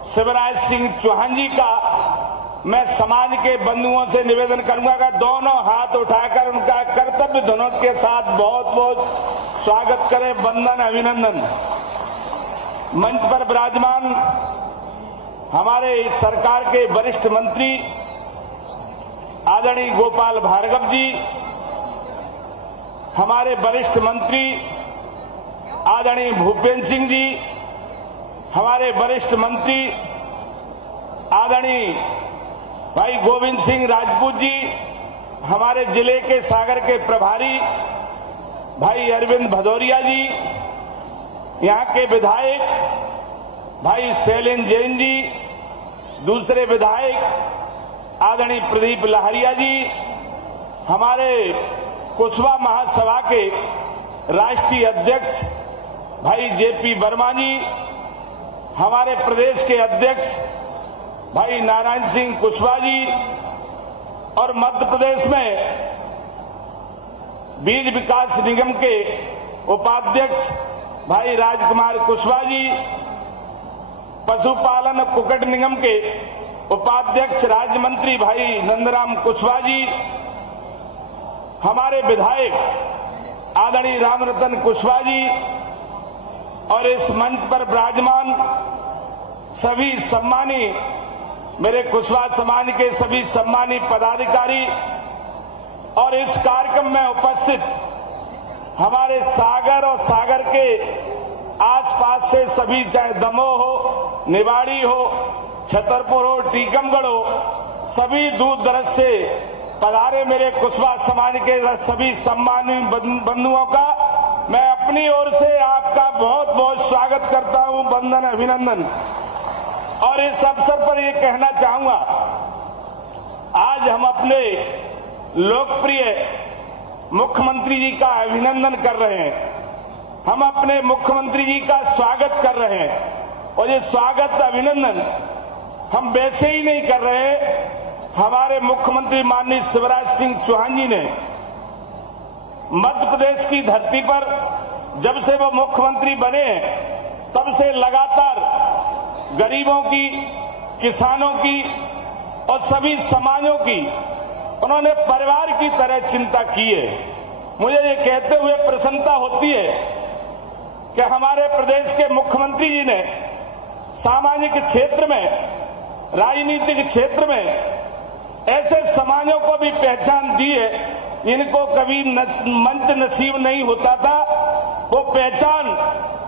शिवराज सिंह चौहान जी का मैं समाज के बंधुओं से निवेदन करूंगा कि दोनों हाथ उठाकर उनका कर्तव्य ध्वनि के साथ बहुत बहुत स्वागत करें, वंदन अभिनंदन। मंच पर विराजमान हमारे सरकार के वरिष्ठ मंत्री आदरणीय गोपाल भार्गव जी, हमारे वरिष्ठ मंत्री आदरणीय भूपेंद्र सिंह जी, हमारे वरिष्ठ मंत्री आदरणीय भाई गोविंद सिंह राजपूत जी, हमारे जिले के सागर के प्रभारी भाई अरविंद भदौरिया जी, यहाँ के विधायक भाई शैलेंद्र जैन जी, दूसरे विधायक आदरणीय प्रदीप लहरिया जी, हमारे कुशवा महासभा के राष्ट्रीय अध्यक्ष भाई जेपी वर्मा जी, हमारे प्रदेश के अध्यक्ष भाई नारायण सिंह कुशवाहा जी, और मध्य प्रदेश में बीज विकास निगम के उपाध्यक्ष भाई राजकुमार कुशवाहा जी, पशुपालन कुक्कुट निगम के उपाध्यक्ष राज्य मंत्री भाई नंदराम कुशवाहा जी, हमारे विधायक आदरणीय रामरतन कुशवाहा जी, और इस मंच पर विराजमान सभी सम्मानी मेरे कुशवाहा समाज के सभी सम्मानी पदाधिकारी और इस कार्यक्रम में उपस्थित हमारे सागर और सागर के आसपास से सभी, चाहे दमोह हो, निवाड़ी हो, छतरपुर हो, टीकमगढ़ हो, सभी दूर दराज से पधारे मेरे कुशवाहा समाज के सभी सम्मानी बंधुओं का मैं अपनी ओर से आपका बहुत बहुत स्वागत करता हूं, वंदन अभिनंदन। और इस अवसर पर ये कहना चाहूंगा, आज हम अपने लोकप्रिय मुख्यमंत्री जी का अभिनंदन कर रहे हैं, हम अपने मुख्यमंत्री जी का स्वागत कर रहे हैं। और ये स्वागत अभिनंदन हम वैसे ही नहीं कर रहे, हमारे मुख्यमंत्री माननीय शिवराज सिंह चौहान जी ने मध्य प्रदेश की धरती पर जब से वो मुख्यमंत्री बने तब से लगातार गरीबों की, किसानों की और सभी समाजों की उन्होंने परिवार की तरह चिंता की है। मुझे ये कहते हुए प्रसन्नता होती है कि हमारे प्रदेश के मुख्यमंत्री जी ने सामाजिक क्षेत्र में, राजनीतिक क्षेत्र में ऐसे समाजों को भी पहचान दी है जिनको कभी मंच नसीब नहीं होता था। वो पहचान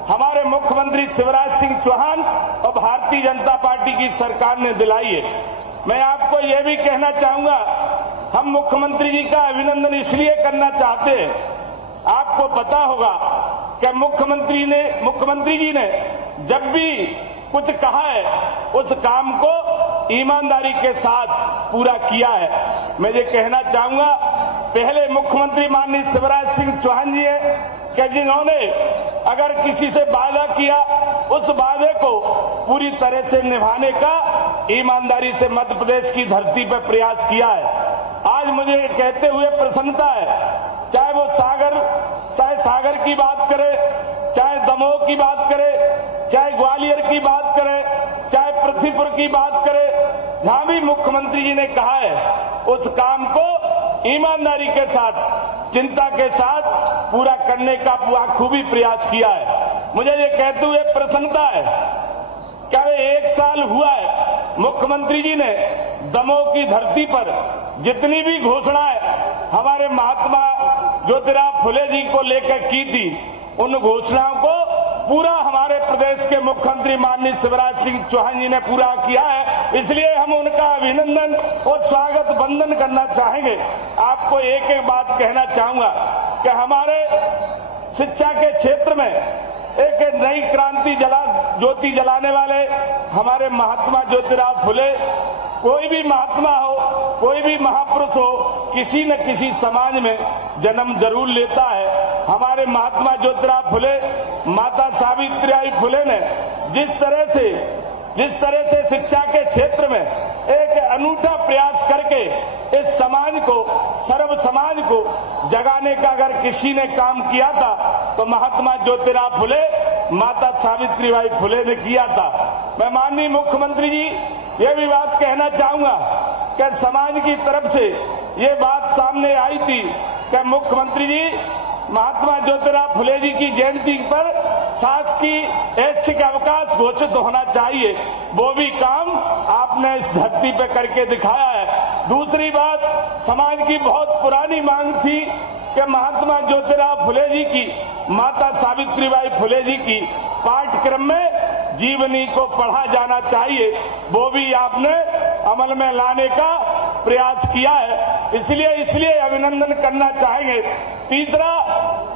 हमारे मुख्यमंत्री शिवराज सिंह चौहान और भारतीय जनता पार्टी की सरकार ने दिलाई है। मैं आपको यह भी कहना चाहूंगा, हम मुख्यमंत्री जी का अभिनंदन इसलिए करना चाहते हैं, आपको पता होगा कि मुख्यमंत्री जी ने जब भी कुछ कहा है उस काम को ईमानदारी के साथ पूरा किया है। मैं ये कहना चाहूंगा, पहले मुख्यमंत्री माननीय शिवराज सिंह चौहान जी है कि जिन्होंने अगर किसी से वादा किया उस वादे को पूरी तरह से निभाने का ईमानदारी से मध्य प्रदेश की धरती पर प्रयास किया है। आज मुझे कहते हुए प्रसन्नता है, चाहे वो सागर की बात करे, चाहे दमोह की बात करे, चाहे ग्वालियर की बात करे, चाहे पृथ्वीपुर की बात करे, जहां भी मुख्यमंत्री जी ने कहा है उस काम को ईमानदारी के साथ, चिंता के साथ पूरा करने का खूबी प्रयास किया है। मुझे ये कहते हुए प्रसन्नता है, क्या 1 साल हुआ है मुख्यमंत्री जी ने दमोह की धरती पर जितनी भी घोषणाएं हमारे महात्मा ज्योतिराव फुले जी को लेकर की थी, उन घोषणाओं को पूरा हमारे प्रदेश के मुख्यमंत्री माननीय शिवराज सिंह चौहान जी ने पूरा किया है। इसलिए हम उनका अभिनंदन और स्वागत वंदन करना चाहेंगे। आपको एक एक बात कहना चाहूंगा कि हमारे शिक्षा के क्षेत्र में एक नई क्रांति ज्योति जलाने वाले हमारे महात्मा ज्योतिराव फुले, कोई भी महात्मा हो, कोई भी महापुरुष हो, किसी न किसी समाज में जन्म जरूर लेता है। हमारे महात्मा ज्योतिराव फुले, माता सावित्रीबाई फुले ने जिस तरह से शिक्षा के क्षेत्र में एक अनूठा प्रयास करके इस समाज को, सर्व समाज को जगाने का अगर किसी ने काम किया था तो महात्मा ज्योतिराव फुले, माता सावित्रीबाई फुले ने किया था। मैं माननीय मुख्यमंत्री जी ये भी बात कहना चाहूंगा कि समाज की तरफ से ये बात सामने आई थी कि मुख्यमंत्री जी महात्मा ज्योतिराव फुले जी की जयंती पर शासकीय ऐच्छिक अवकाश घोषित होना चाहिए, वो भी काम आपने इस धरती पे करके दिखाया है। दूसरी बात, समाज की बहुत पुरानी मांग थी कि महात्मा ज्योतिराव फुले जी की, माता सावित्रीबाई फुले जी की पाठ्यक्रम में जीवनी को पढ़ा जाना चाहिए, वो भी आपने अमल में लाने का प्रयास किया है, इसलिए अभिनंदन करना चाहेंगे। तीसरा,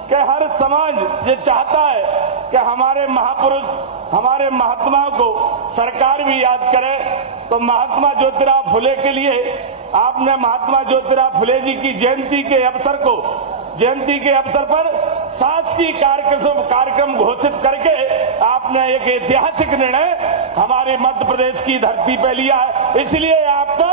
कि हर समाज ये चाहता है कि हमारे महापुरुष, हमारे महात्माओं को सरकार भी याद करे, तो महात्मा ज्योतिराव फुले के लिए आपने महात्मा ज्योतिराव फुले जी की जयंती के अवसर पर शासकीय कार्यक्रम घोषित करके आपने एक ऐतिहासिक निर्णय हमारे मध्य प्रदेश की धरती पे लिया है। इसलिए आपका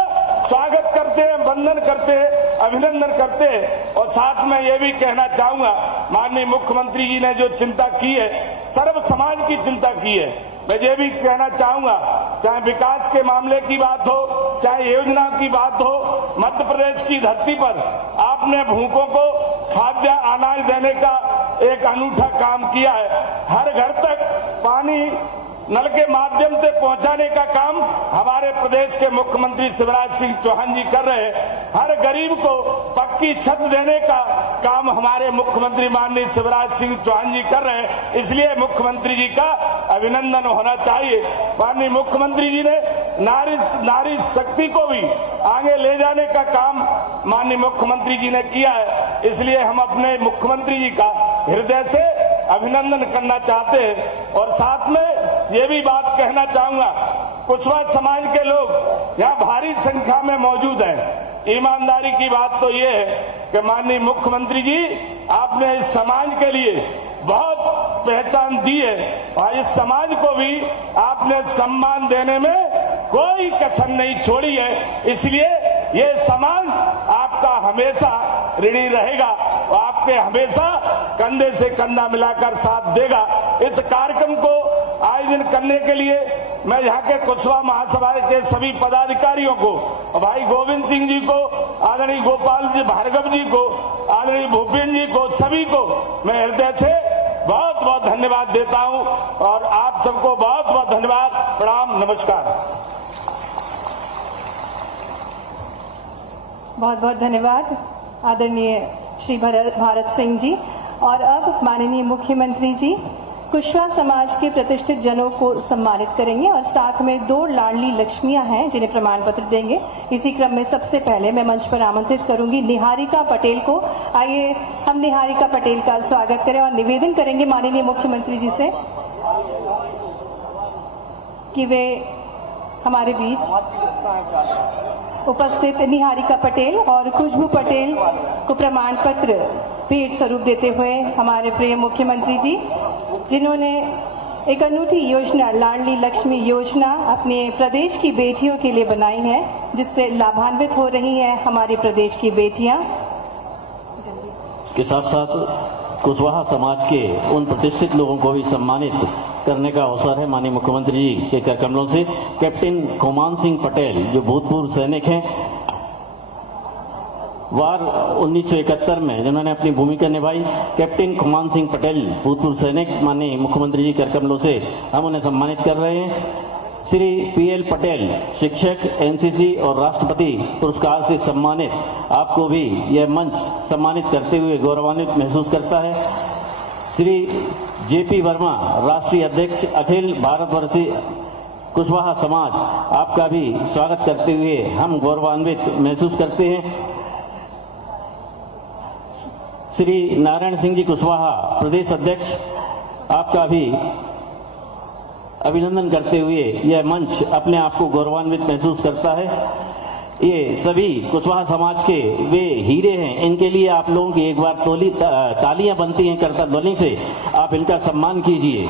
स्वागत करते हैं, वंदन करते हैं, अभिनंदन करते हैं। और साथ में ये भी कहना चाहूंगा, माननीय मुख्यमंत्री जी ने जो चिंता की है, सर्व समाज की चिंता की है, मैं ये भी कहना चाहूंगा, चाहे विकास के मामले की बात हो, चाहे योजना की बात हो, मध्य प्रदेश की धरती पर आपने भूखों को खाद्य अनाज देने का एक अनूठा काम किया है। हर घर तक पानी नल के माध्यम से पहुंचाने का काम हमारे प्रदेश के मुख्यमंत्री शिवराज सिंह चौहान जी कर रहे हैं। हर गरीब को पक्की छत देने का काम हमारे मुख्यमंत्री माननीय शिवराज सिंह चौहान जी कर रहे हैं, इसलिए मुख्यमंत्री जी का अभिनंदन होना चाहिए। माननीय मुख्यमंत्री जी ने नारी शक्ति को भी आगे ले जाने का काम माननीय मुख्यमंत्री जी ने किया है, इसलिए हम अपने मुख्यमंत्री जी का हृदय से अभिनंदन करना चाहते हैं। और साथ में ये भी बात कहना चाहूंगा, कुशवाहा समाज के लोग यहाँ भारी संख्या में मौजूद हैं। ईमानदारी की बात तो ये है कि माननीय मुख्यमंत्री जी, आपने इस समाज के लिए बहुत पहचान दी है और इस समाज को भी आपने सम्मान देने में कोई कसर नहीं छोड़ी है, इसलिए ये समाज आपका हमेशा ऋणी रहेगा और आपके हमेशा कंधे से कंधा मिलाकर साथ देगा। इस कार्यक्रम को आयोजन करने के लिए मैं यहाँ के कुशवाहा महासभा के सभी पदाधिकारियों को, भाई गोविंद सिंह जी को, आदरणीय गोपाल जी भार्गव जी को, आदरणीय भूपेन्द्र जी को, सभी को मैं हृदय से बहुत बहुत धन्यवाद देता हूँ और आप सबको बहुत बहुत धन्यवाद। प्रणाम, नमस्कार। बहुत बहुत धन्यवाद आदरणीय श्री भारत सिंह जी। और अब माननीय मुख्यमंत्री जी कुशवाहा समाज के प्रतिष्ठित जनों को सम्मानित करेंगे और साथ में 2 लाडली लक्ष्मियां हैं जिन्हें प्रमाण पत्र देंगे। इसी क्रम में सबसे पहले मैं मंच पर आमंत्रित करूंगी निहारिका पटेल को। आइए हम निहारिका पटेल का स्वागत करें और निवेदन करेंगे माननीय मुख्यमंत्री जी से कि वे हमारे बीच उपस्थित निहारिका पटेल और खुशबू पटेल को प्रमाण पत्र भेंट स्वरूप देते हुए हमारे प्रिय मुख्यमंत्री जी, जिन्होंने एक अनूठी योजना लाडली लक्ष्मी योजना अपने प्रदेश की बेटियों के लिए बनाई है, जिससे लाभान्वित हो रही हैं हमारे प्रदेश की बेटियां। इसके साथ साथ कुशवाहा समाज के उन प्रतिष्ठित लोगों को भी सम्मानित करने का अवसर है माननीय मुख्यमंत्री जी के कर कमलों से। कैप्टन खुमान सिंह पटेल जो भूतपूर्व सैनिक हैं, वार 1971 में जिन्होंने अपनी भूमिका निभाई, कैप्टन खुमान सिंह पटेल भूतपूर्व सैनिक, माननीय मुख्यमंत्री जी कर कमलों से हम उन्हें सम्मानित कर रहे हैं। श्री PL पटेल शिक्षक, NCC और राष्ट्रपति पुरस्कार से सम्मानित, आपको भी यह मंच सम्मानित करते हुए गौरवान्वित महसूस करता है। श्री JP वर्मा राष्ट्रीय अध्यक्ष अखिल भारतवर्षीय कुशवाहा समाज, आपका भी स्वागत करते हुए हम गौरवान्वित महसूस करते हैं। श्री नारायण सिंह जी कुशवाहा प्रदेश अध्यक्ष, आपका भी अभिनंदन करते हुए यह मंच अपने आप को गौरवान्वित महसूस करता है। ये सभी कुशवाहा समाज के वे हीरे हैं, इनके लिए आप लोगों की एक बार तालियां बनती हैं करता ध्वनि से, आप इनका सम्मान कीजिए।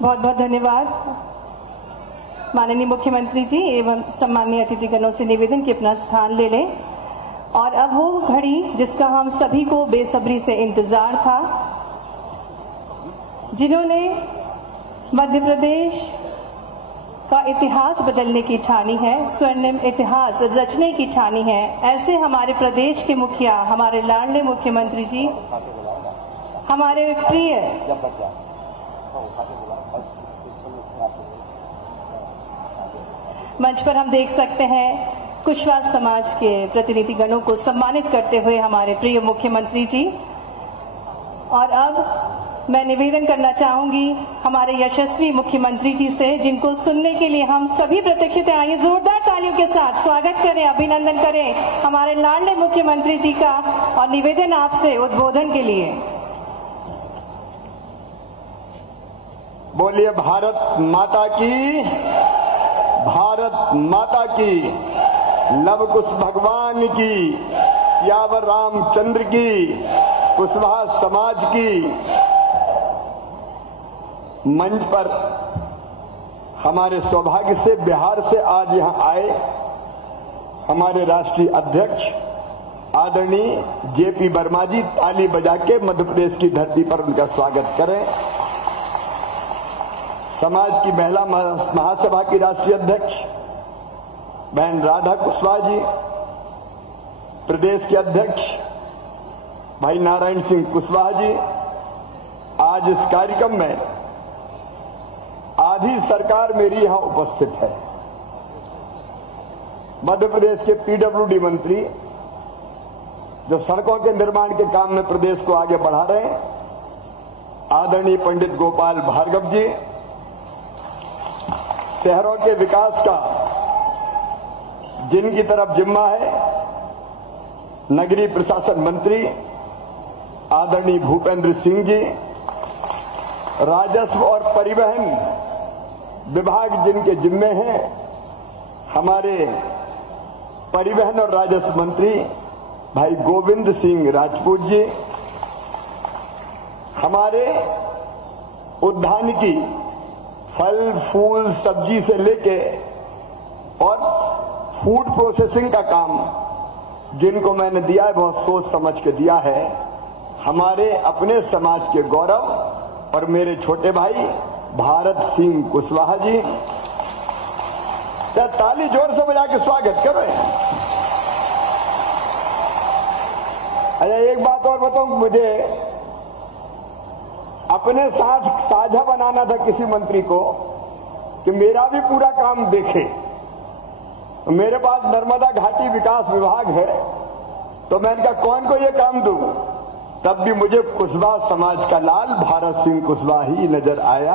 बहुत बहुत धन्यवाद माननीय मुख्यमंत्री जी एवं सम्मानीय अतिथिगणों से निवेदन कि अपना स्थान ले लें। और अब वो घड़ी जिसका हम सभी को बेसब्री से इंतजार था, जिन्होंने मध्य प्रदेश का इतिहास बदलने की ठानी है, स्वर्णिम इतिहास रचने की ठानी है। ऐसे हमारे प्रदेश के मुखिया, हमारे लाडले मुख्यमंत्री जी, हमारे प्रिय मंच पर हम देख सकते हैं कुशवाहा समाज के प्रतिनिधि गणों को सम्मानित करते हुए हमारे प्रिय मुख्यमंत्री जी। और अब मैं निवेदन करना चाहूंगी हमारे यशस्वी मुख्यमंत्री जी से, जिनको सुनने के लिए हम सभी प्रतीक्षित हैं। आइए जोरदार तालियों के साथ स्वागत करें, अभिनंदन करें हमारे लाडले मुख्यमंत्री जी का। और निवेदन आपसे उद्बोधन के लिए। बोलिए भारत माता की, भारत माता की, लव कुश भगवान की, सियावर रामचंद्र की, कुशवाहा समाज की। मंच पर हमारे सौभाग्य से बिहार से आज यहां आए हमारे राष्ट्रीय अध्यक्ष आदरणीय जेपी वर्मा जी, ताली बजा के मध्य प्रदेश की धरती पर उनका स्वागत करें। समाज की महिला महासभा की राष्ट्रीय अध्यक्ष बहन राधा कुशवाहा जी, प्रदेश के अध्यक्ष भाई नारायण सिंह कुशवाहा जी, आज इस कार्यक्रम में आधी सरकार मेरी यहां उपस्थित है। मध्य प्रदेश के पीडब्ल्यूडी मंत्री जो सड़कों के निर्माण के काम में प्रदेश को आगे बढ़ा रहे हैं, आदरणीय पंडित गोपाल भार्गव जी, शहरों के विकास का जिनकी तरफ जिम्मा है नगरीय प्रशासन मंत्री आदरणीय भूपेंद्र सिंह जी, राजस्व और परिवहन विभाग जिनके जिम्मे हैं हमारे परिवहन और राजस्व मंत्री भाई गोविंद सिंह राजपूत जी, हमारे उद्यानिकी फल फूल सब्जी से लेके और फूड प्रोसेसिंग का काम जिनको मैंने दिया है, बहुत सोच समझ के दिया है, हमारे अपने समाज के गौरव और मेरे छोटे भाई भारत सिंह कुशवाहा जी। क्या ताली जोर से बजा के स्वागत करो। अच्छा, एक बात और बताऊं, मुझे अपने साथ साझा बनाना था किसी मंत्री को कि मेरा भी पूरा काम देखे। तो मेरे पास नर्मदा घाटी विकास विभाग है, तो मैंने कहा कौन को ये काम दूं, तब भी मुझे कुशवाहा समाज का लाल भारत सिंह कुशवाहा ही नजर आया।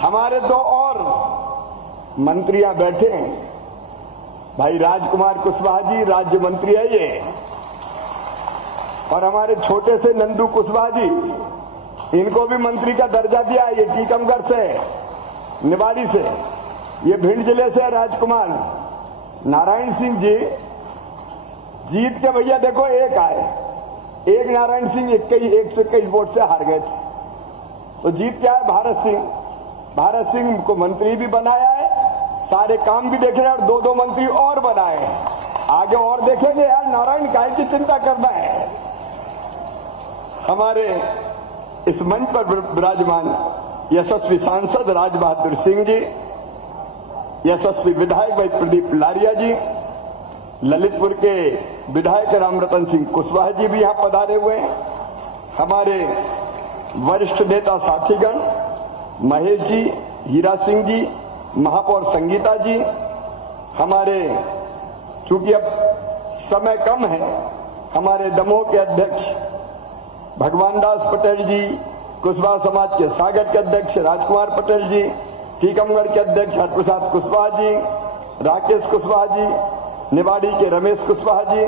हमारे दो और मंत्रियां बैठे हैं, भाई राजकुमार कुशवाहा जी राज्य मंत्री है ये, और हमारे छोटे से नंदू कुशवाहा जी, इनको भी मंत्री का दर्जा दिया है। ये टीकमगढ़ से, निवाड़ी से, ये भिंड जिले से राजकुमार। नारायण सिंह जी जीत के भैया देखो एक आए, एक नारायण सिंह 121 वोट से हार गए थे, तो जीत क्या है भारत सिंह। भारत सिंह को मंत्री भी बनाया है, सारे काम भी देख रहे हैं, और दो मंत्री और बनाए। आगे और देखेंगे यार, नारायण काय की चिंता करना है। हमारे इस मंच पर विराजमान यशस्वी सांसद राज बहादुर सिंह जी, यशस्वी विधायक भाई प्रदीप लारिया जी, ललितपुर के विधायक रामरतन सिंह कुशवाहा जी भी यहां पधारे हुए हैं। हमारे वरिष्ठ नेता साथीगण महेश जी, हीरा सिंह जी, महापौर संगीता जी, हमारे चूंकि अब समय कम है, हमारे दमोह के अध्यक्ष भगवान दास पटेल जी, कुशवाहा समाज के सागर के अध्यक्ष राजकुमार पटेल जी, टीकमगढ़ के अध्यक्ष हरप्रसाद कुशवाहा जी, राकेश कुशवाहा जी, निवाड़ी के रमेश कुशवाहा जी,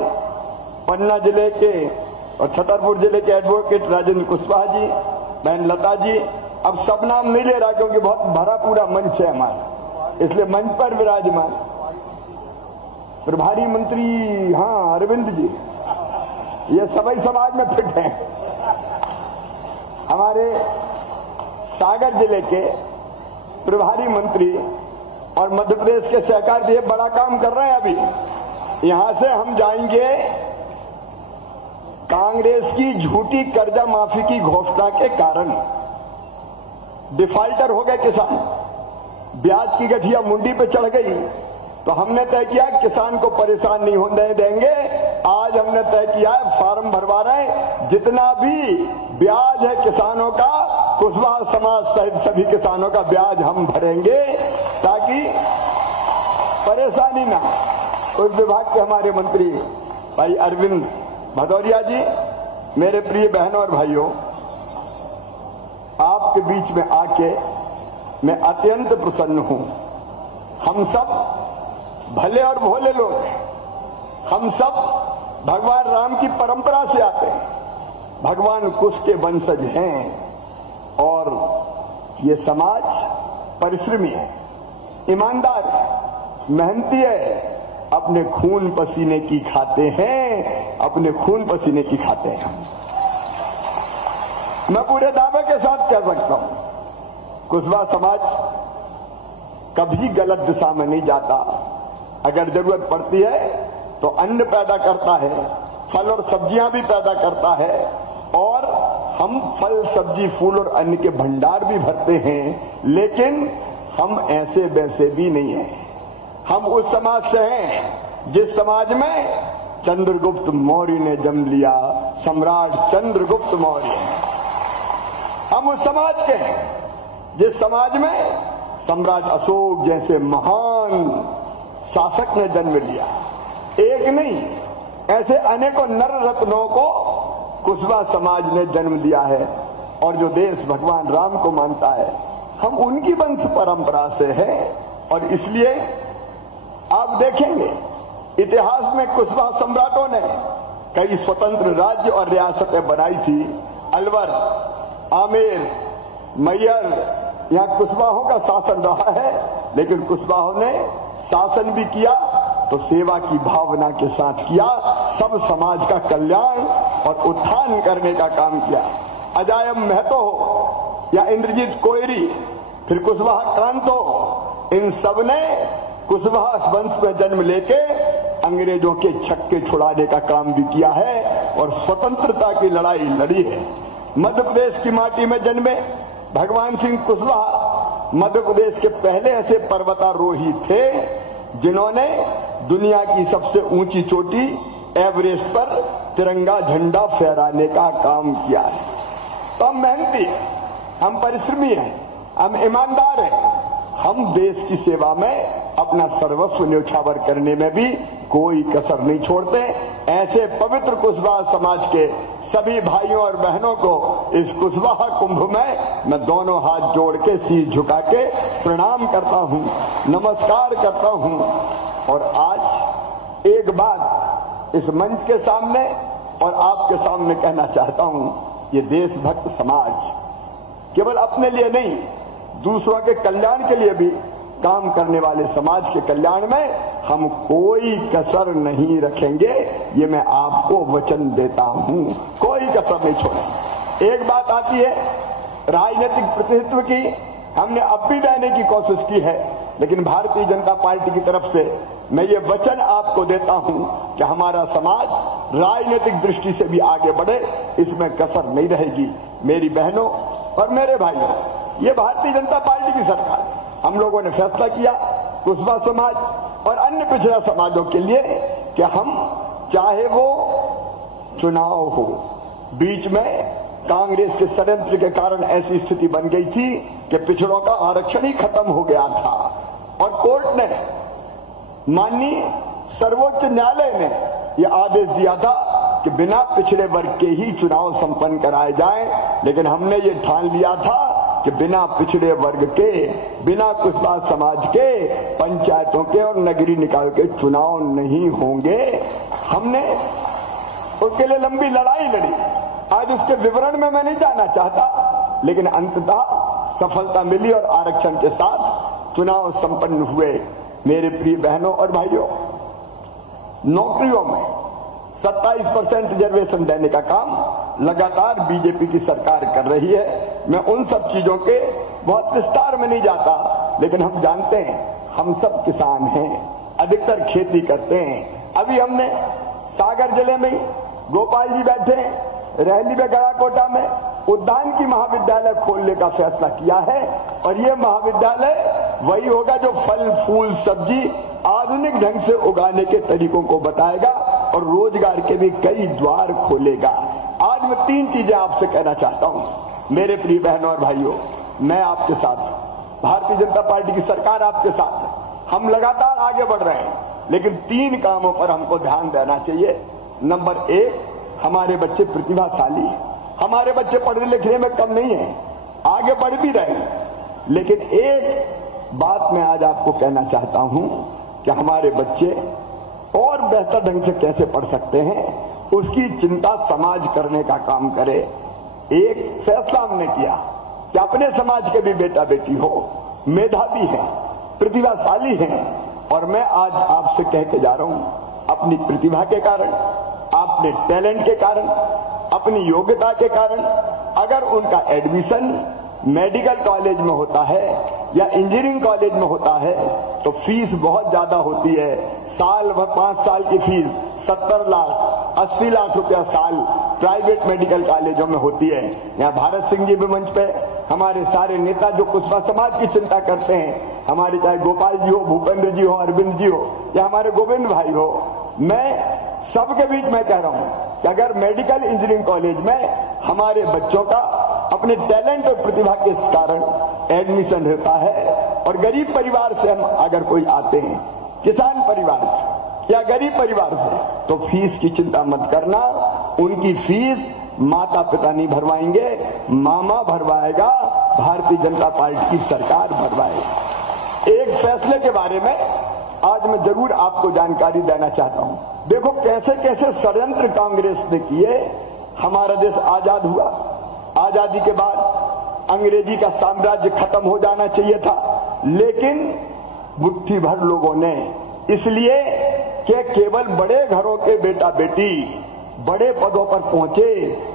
पन्ना जिले के और छतरपुर जिले के एडवोकेट राजेंद्र कुशवाहा जी, बहन लता जी। अब सब नाम नहीं ले रहा क्योंकि बहुत भरा पूरा मंच है हमारा, इसलिए मंच पर विराजमान प्रभारी मंत्री हाँ अरविंद जी, ये सभी समाज में फिट हैं। हमारे सागर जिले के प्रभारी मंत्री और मध्य प्रदेश के सहकार भी बड़ा काम कर रहे हैं। अभी यहां से हम जाएंगे कांग्रेस की झूठी कर्जा माफी की घोषणा के कारण डिफाल्टर हो गए किसान, ब्याज की गठिया मुंडी पे चढ़ गई, तो हमने तय किया किसान को परेशान नहीं होने देंगे। आज हमने तय किया है, फार्म भरवा रहे हैं, जितना भी ब्याज है किसानों का, कुशवाहा समाज सहित सभी किसानों का ब्याज हम भरेंगे, ताकि परेशानी ना। उस विभाग के हमारे मंत्री भाई अरविंद भदौरिया जी, मेरे प्रिय बहनों और भाइयों, आपके बीच में आके मैं अत्यंत प्रसन्न हूं। हम सब भले और भोले लोग हैं, हम सब भगवान राम की परंपरा से आते हैं, भगवान कुश के वंशज हैं, और ये समाज परिश्रमी है, ईमानदार है, मेहनती है, अपने खून पसीने की खाते हैं, अपने खून पसीने की खाते हैं। मैं पूरे दावे के साथ कह सकता हूं, कुशवाहा समाज कभी गलत दिशा में नहीं जाता। अगर जरूरत पड़ती है तो अन्न पैदा करता है, फल और सब्जियां भी पैदा करता है, और हम फल सब्जी फूल और अन्न के भंडार भी भरते हैं, लेकिन हम ऐसे वैसे भी नहीं हैं। हम उस समाज से हैं जिस समाज में चंद्रगुप्त मौर्य ने जन्म लिया, सम्राट चंद्रगुप्त मौर्य। हम उस समाज के हैं जिस समाज में सम्राट अशोक जैसे महान शासक ने जन्म लिया। एक नहीं, ऐसे अनेकों नर रत्नों को कुशवाहा समाज ने जन्म दिया है, और जो देश भगवान राम को मानता है, हम उनकी वंश परंपरा से हैं। और इसलिए आप देखेंगे इतिहास में कुशवाहा सम्राटों ने कई स्वतंत्र राज्य और रियासतें बनाई थी। अलवर, आमेर, मैयर, यहाँ कुशवाहों का शासन रहा है, लेकिन कुशवाहों ने शासन भी किया तो सेवा की भावना के साथ किया, सब समाज का कल्याण और उत्थान करने का काम किया। अजायब महतो हो या इंद्रजीत कोयरी, फिर कुशवाहा कांतो, इन सब ने कुशवाहा वंश में जन्म लेके अंग्रेजों के छक्के छुड़ाने का काम भी किया है और स्वतंत्रता की लड़ाई लड़ी है। मध्य प्रदेश की माटी में जन्मे भगवान सिंह कुशवाहा मध्य प्रदेश के पहले ऐसे पर्वतारोही थे जिन्होंने दुनिया की सबसे ऊंची चोटी एवरेस्ट पर तिरंगा झंडा फहराने का काम किया है। तो हम मेहनती हैं, हम परिश्रमी हैं, हम ईमानदार हैं, हम देश की सेवा में अपना सर्वस्व न्यौछावर करने में भी कोई कसर नहीं छोड़ते। ऐसे पवित्र कुशवाहा समाज के सभी भाइयों और बहनों को इस कुशवाहा कुंभ में मैं दोनों हाथ जोड़ के सिर झुका के प्रणाम करता हूं, नमस्कार करता हूं। और आज एक बात इस मंच के सामने और आपके सामने कहना चाहता हूं, ये देशभक्त समाज केवल अपने लिए नहीं, दूसरों के कल्याण के लिए भी काम करने वाले समाज के कल्याण में हम कोई कसर नहीं रखेंगे, ये मैं आपको वचन देता हूं, कोई कसर नहीं छोड़ेंगे। एक बात आती है राजनीतिक प्रतिनिधित्व की, हमने अब भी देने की कोशिश की है, लेकिन भारतीय जनता पार्टी की तरफ से मैं ये वचन आपको देता हूं कि हमारा समाज राजनीतिक दृष्टि से भी आगे बढ़े, इसमें कसर नहीं रहेगी। मेरी बहनों और मेरे भाइयों, ये भारतीय जनता पार्टी की सरकार है। हम लोगों ने फैसला किया कुशवाहा समाज और अन्य पिछड़ा समाजों के लिए कि हम, चाहे वो चुनाव हो, बीच में कांग्रेस के षड्यंत्र के कारण ऐसी स्थिति बन गई थी कि पिछड़ों का आरक्षण ही खत्म हो गया था, और कोर्ट ने, माननीय सर्वोच्च न्यायालय ने यह आदेश दिया था कि बिना पिछड़े वर्ग के ही चुनाव संपन्न कराए जाएं, लेकिन हमने ये ठान लिया था कि बिना पिछड़े वर्ग के, बिना कुशवाहा समाज के पंचायतों के और नगरीय निकाय के चुनाव नहीं होंगे। हमने उसके लिए लंबी लड़ाई लड़ी, आज उसके विवरण में मैं नहीं जाना चाहता, लेकिन अंततः सफलता मिली और आरक्षण के साथ चुनाव संपन्न हुए। मेरे प्रिय बहनों और भाइयों, नौकरियों में 27% रिजर्वेशन देने का काम लगातार बीजेपी की सरकार कर रही है। मैं उन सब चीजों के बहुत विस्तार में नहीं जाता, लेकिन हम जानते हैं हम सब किसान हैं, अधिकतर खेती करते हैं। अभी हमने सागर जिले में गोपाल जी बैठे हैं, रहली में, गड़ाकोटा में, उद्यान की महाविद्यालय खोलने का फैसला किया है और ये महाविद्यालय वही होगा जो फल फूल सब्जी आधुनिक ढंग से उगाने के तरीकों को बताएगा और रोजगार के भी कई द्वार खोलेगा। आज मैं 3 चीजें आपसे कहना चाहता हूं मेरे प्रिय बहनों और भाइयों। मैं आपके साथ, भारतीय जनता पार्टी की सरकार आपके साथ है, हम लगातार आगे बढ़ रहे हैं, लेकिन 3 कामों पर हमको ध्यान देना चाहिए। नंबर 1, हमारे बच्चे प्रतिभाशाली हैं, हमारे बच्चे पढ़ने लिखने में कम नहीं है, आगे बढ़ भी रहे हैं, लेकिन एक बात मैं आज आपको कहना चाहता हूं कि हमारे बच्चे और बेहतर ढंग से कैसे पढ़ सकते हैं उसकी चिंता समाज करने का काम करे। एक फैसला हमने किया कि अपने समाज के भी बेटा बेटी हो, मेधावी है, प्रतिभाशाली है, और मैं आज आपसे कह के जा रहा हूं अपनी प्रतिभा के कारण, अपने टैलेंट के कारण, अपनी योग्यता के कारण अगर उनका एडमिशन मेडिकल कॉलेज में होता है या इंजीनियरिंग कॉलेज में होता है तो फीस बहुत ज्यादा होती है। साल भर 5 साल की फीस 70 लाख 80 लाख रुपया साल प्राइवेट मेडिकल कॉलेजों में होती है। यहाँ भारत सिंह जी भी मंच पे, हमारे सारे नेता जो कुशवाहा समाज की चिंता करते हैं, हमारे चाहे गोपाल जी हो, भूपेंद्र जी हो, अरविंद जी हो या हमारे गोविंद भाई हो, मैं सबके बीच में कह रहा हूं कि अगर मेडिकल इंजीनियरिंग कॉलेज में हमारे बच्चों का अपने टैलेंट और प्रतिभा के कारण एडमिशन होता है और गरीब परिवार से हम अगर कोई आते हैं, किसान परिवार से या गरीब परिवार से, तो फीस की चिंता मत करना, उनकी फीस माता पिता नहीं भरवाएंगे, मामा भरवाएगा, भारतीय जनता पार्टी की सरकार भरवाएगी। एक फैसले के बारे में आज मैं जरूर आपको जानकारी देना चाहता हूं। देखो कैसे कैसे षड्यंत्र कांग्रेस ने किए। हमारा देश आजाद हुआ, आजादी के बाद अंग्रेजी का साम्राज्य खत्म हो जाना चाहिए था, लेकिन मुट्ठी भर लोगों ने इसलिए कि केवल बड़े घरों के बेटा बेटी बड़े पदों पर पहुंचे,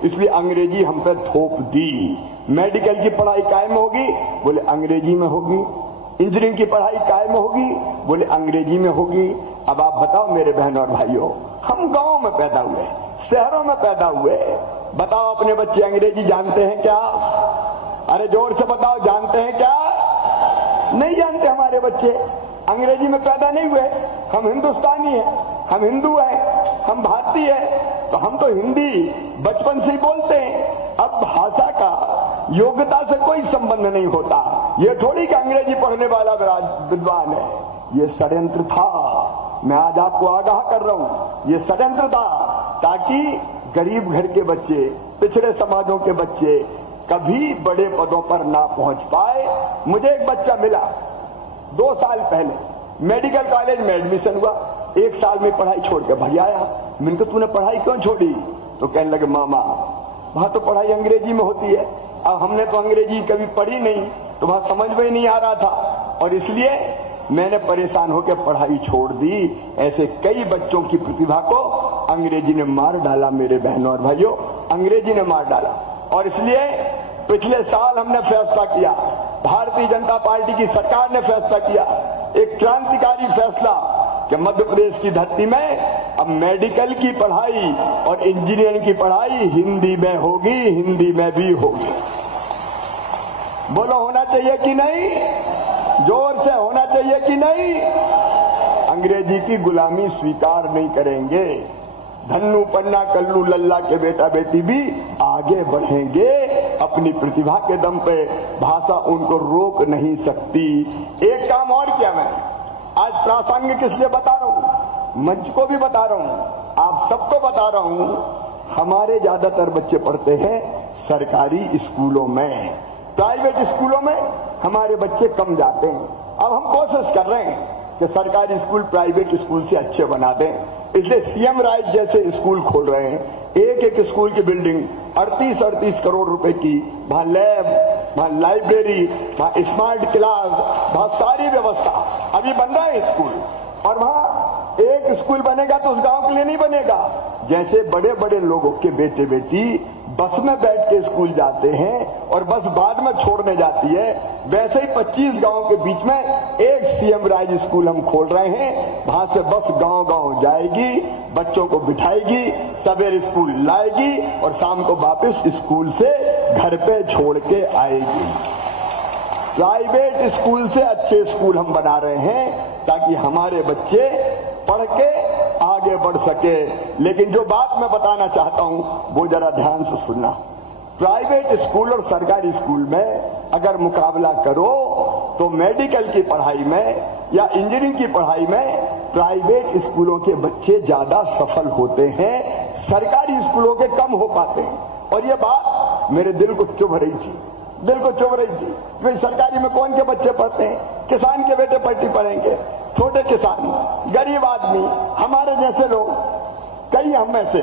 इसलिए अंग्रेजी हम पे थोप दी। मेडिकल की पढ़ाई कायम होगी, बोले अंग्रेजी में होगी, इंजीनियरिंग की पढ़ाई कायम होगी, बोले अंग्रेजी में होगी। अब आप बताओ मेरे बहनों और भाइयों, हम गांव में पैदा हुए, शहरों में पैदा हुए, बताओ अपने बच्चे अंग्रेजी जानते हैं क्या? अरे जोर से बताओ, जानते हैं क्या? नहीं जानते हमारे बच्चे, अंग्रेजी में पैदा नहीं हुए। हम हिंदुस्तानी हैं, हम हिंदू हैं, हम भारतीय हैं, तो हम तो हिंदी बचपन से ही बोलते हैं। अब भाषा का योग्यता से कोई संबंध नहीं होता। ये थोड़ी कि अंग्रेजी पढ़ने वाला विद्वान है, ये षड्यंत्र था। मैं आज आपको आगाह कर रहा हूं, ये षड्यंत्र था ताकि गरीब घर के बच्चे, पिछड़े समाजों के बच्चे कभी बड़े पदों पर ना पहुंच पाए। मुझे एक बच्चा मिला 2 साल पहले, मेडिकल कॉलेज में एडमिशन हुआ, 1 साल में पढ़ाई छोड़ के भाग आया। मैंने कहा तूने पढ़ाई क्यों छोड़ी? तो कहने लगे मामा वहां तो पढ़ाई अंग्रेजी में होती है, अब हमने तो अंग्रेजी कभी पढ़ी नहीं, तो वहां समझ में ही नहीं आ रहा था और इसलिए मैंने परेशान होकर पढ़ाई छोड़ दी। ऐसे कई बच्चों की प्रतिभा को अंग्रेजी ने मार डाला। मेरे बहनों और भाइयों, अंग्रेजी ने मार डाला और इसलिए पिछले साल हमने फैसला किया, भारतीय जनता पार्टी की सरकार ने फैसला किया, एक क्रांतिकारी फैसला कि मध्य प्रदेश की धरती में अब मेडिकल की पढ़ाई और इंजीनियरिंग की पढ़ाई हिंदी में होगी, हिंदी में भी होगी। बोलो होना चाहिए कि नहीं? जोर से होना चाहिए कि नहीं? अंग्रेजी की गुलामी स्वीकार नहीं करेंगे। धन्नू पन्ना कल्लू लल्ला के बेटा बेटी भी आगे बढ़ेंगे अपनी प्रतिभा के दम पे, भाषा उनको रोक नहीं सकती। एक काम और किया मैं आज प्रासंगिक इसलिए बता रहा हूं, मंच को भी बता रहा हूं, आप सबको बता रहा हूं। हमारे ज्यादातर बच्चे पढ़ते हैं सरकारी स्कूलों में, प्राइवेट स्कूलों में हमारे बच्चे कम जाते हैं। अब हम कोशिश कर रहे हैं कि सरकारी स्कूल प्राइवेट स्कूल से अच्छे बना दें, इसलिए सीएम राइज जैसे स्कूल खोल रहे हैं। एक एक स्कूल की बिल्डिंग 38-38 करोड़ रुपए की, वहां लैब, वहां लाइब्रेरी, वहां स्मार्ट क्लास, वहां सारी व्यवस्था अभी बन रहा है स्कूल। और वहां एक स्कूल बनेगा तो उस गांव के लिए नहीं बनेगा, जैसे बड़े बड़े लोगों के बेटे बेटी बस में बैठ के स्कूल जाते हैं और बस बाद में छोड़ने जाती है, वैसे ही 25 गांव के बीच में एक सीएम राज स्कूल हम खोल रहे हैं। वहां से बस गांव-गांव जाएगी, बच्चों को बिठाएगी, सवेरे स्कूल लाएगी और शाम को वापस स्कूल से घर पे छोड़ के आएगी। प्राइवेट स्कूल से अच्छे स्कूल हम बना रहे हैं ताकि हमारे बच्चे पढ़ के आगे बढ़ सके। लेकिन जो बात मैं बताना चाहता हूं वो जरा ध्यान से सुनना। प्राइवेट स्कूल और सरकारी स्कूल में अगर मुकाबला करो तो मेडिकल की पढ़ाई में या इंजीनियरिंग की पढ़ाई में प्राइवेट स्कूलों के बच्चे ज्यादा सफल होते हैं, सरकारी स्कूलों के कम हो पाते हैं। और ये बात मेरे दिल को चुभ रही थी, भाई सरकारी में कौन के बच्चे पढ़ते हैं? किसान के बेटे पट्टी पढ़ेंगे, छोटे किसान, गरीब आदमी, हमारे जैसे लोग, कई हम में से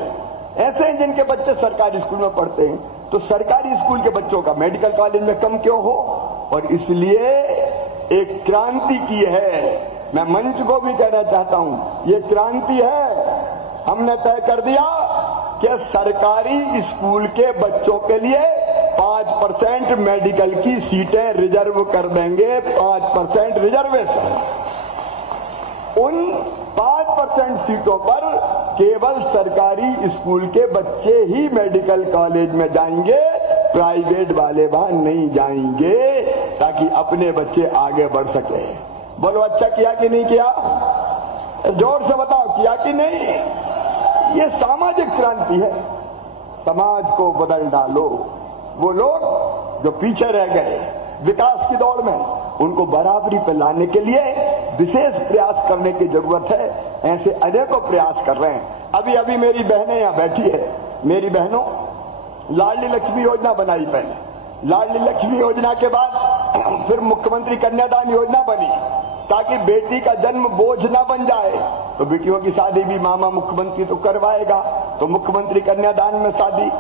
ऐसे हैं जिनके बच्चे सरकारी स्कूल में पढ़ते हैं। तो सरकारी स्कूल के बच्चों का मेडिकल कॉलेज में कम क्यों हो? और इसलिए एक क्रांति की है। मैं मंच को भी कहना चाहता हूं, ये क्रांति है। हमने तय कर दिया कि सरकारी स्कूल के बच्चों के लिए 5% मेडिकल की सीटें रिजर्व कर देंगे, 5% रिजर्वेशन। उन 5% सीटों पर केवल सरकारी स्कूल के बच्चे ही मेडिकल कॉलेज में जाएंगे, प्राइवेट वाले वहां नहीं जाएंगे, ताकि अपने बच्चे आगे बढ़ सके। बोलो अच्छा किया कि नहीं किया? जोर से बताओ, किया कि नहीं? ये सामाजिक क्रांति है। समाज को बदल डालो। वो लोग जो पीछे रह गए विकास की दौड़ में, उनको बराबरी पर लाने के लिए विशेष प्रयास करने की जरूरत है। ऐसे अनेकों प्रयास कर रहे हैं। अभी अभी मेरी बहनें यहाँ बैठी है, मेरी बहनों, लाडली लक्ष्मी योजना बनाई पहले। लाडली लक्ष्मी योजना के बाद फिर मुख्यमंत्री कन्यादान योजना बनी, ताकि बेटी का जन्म बोझ ना बन जाए। तो बेटियों की शादी भी मामा मुख्यमंत्री तो करवाएगा, तो मुख्यमंत्री कन्यादान में शादी,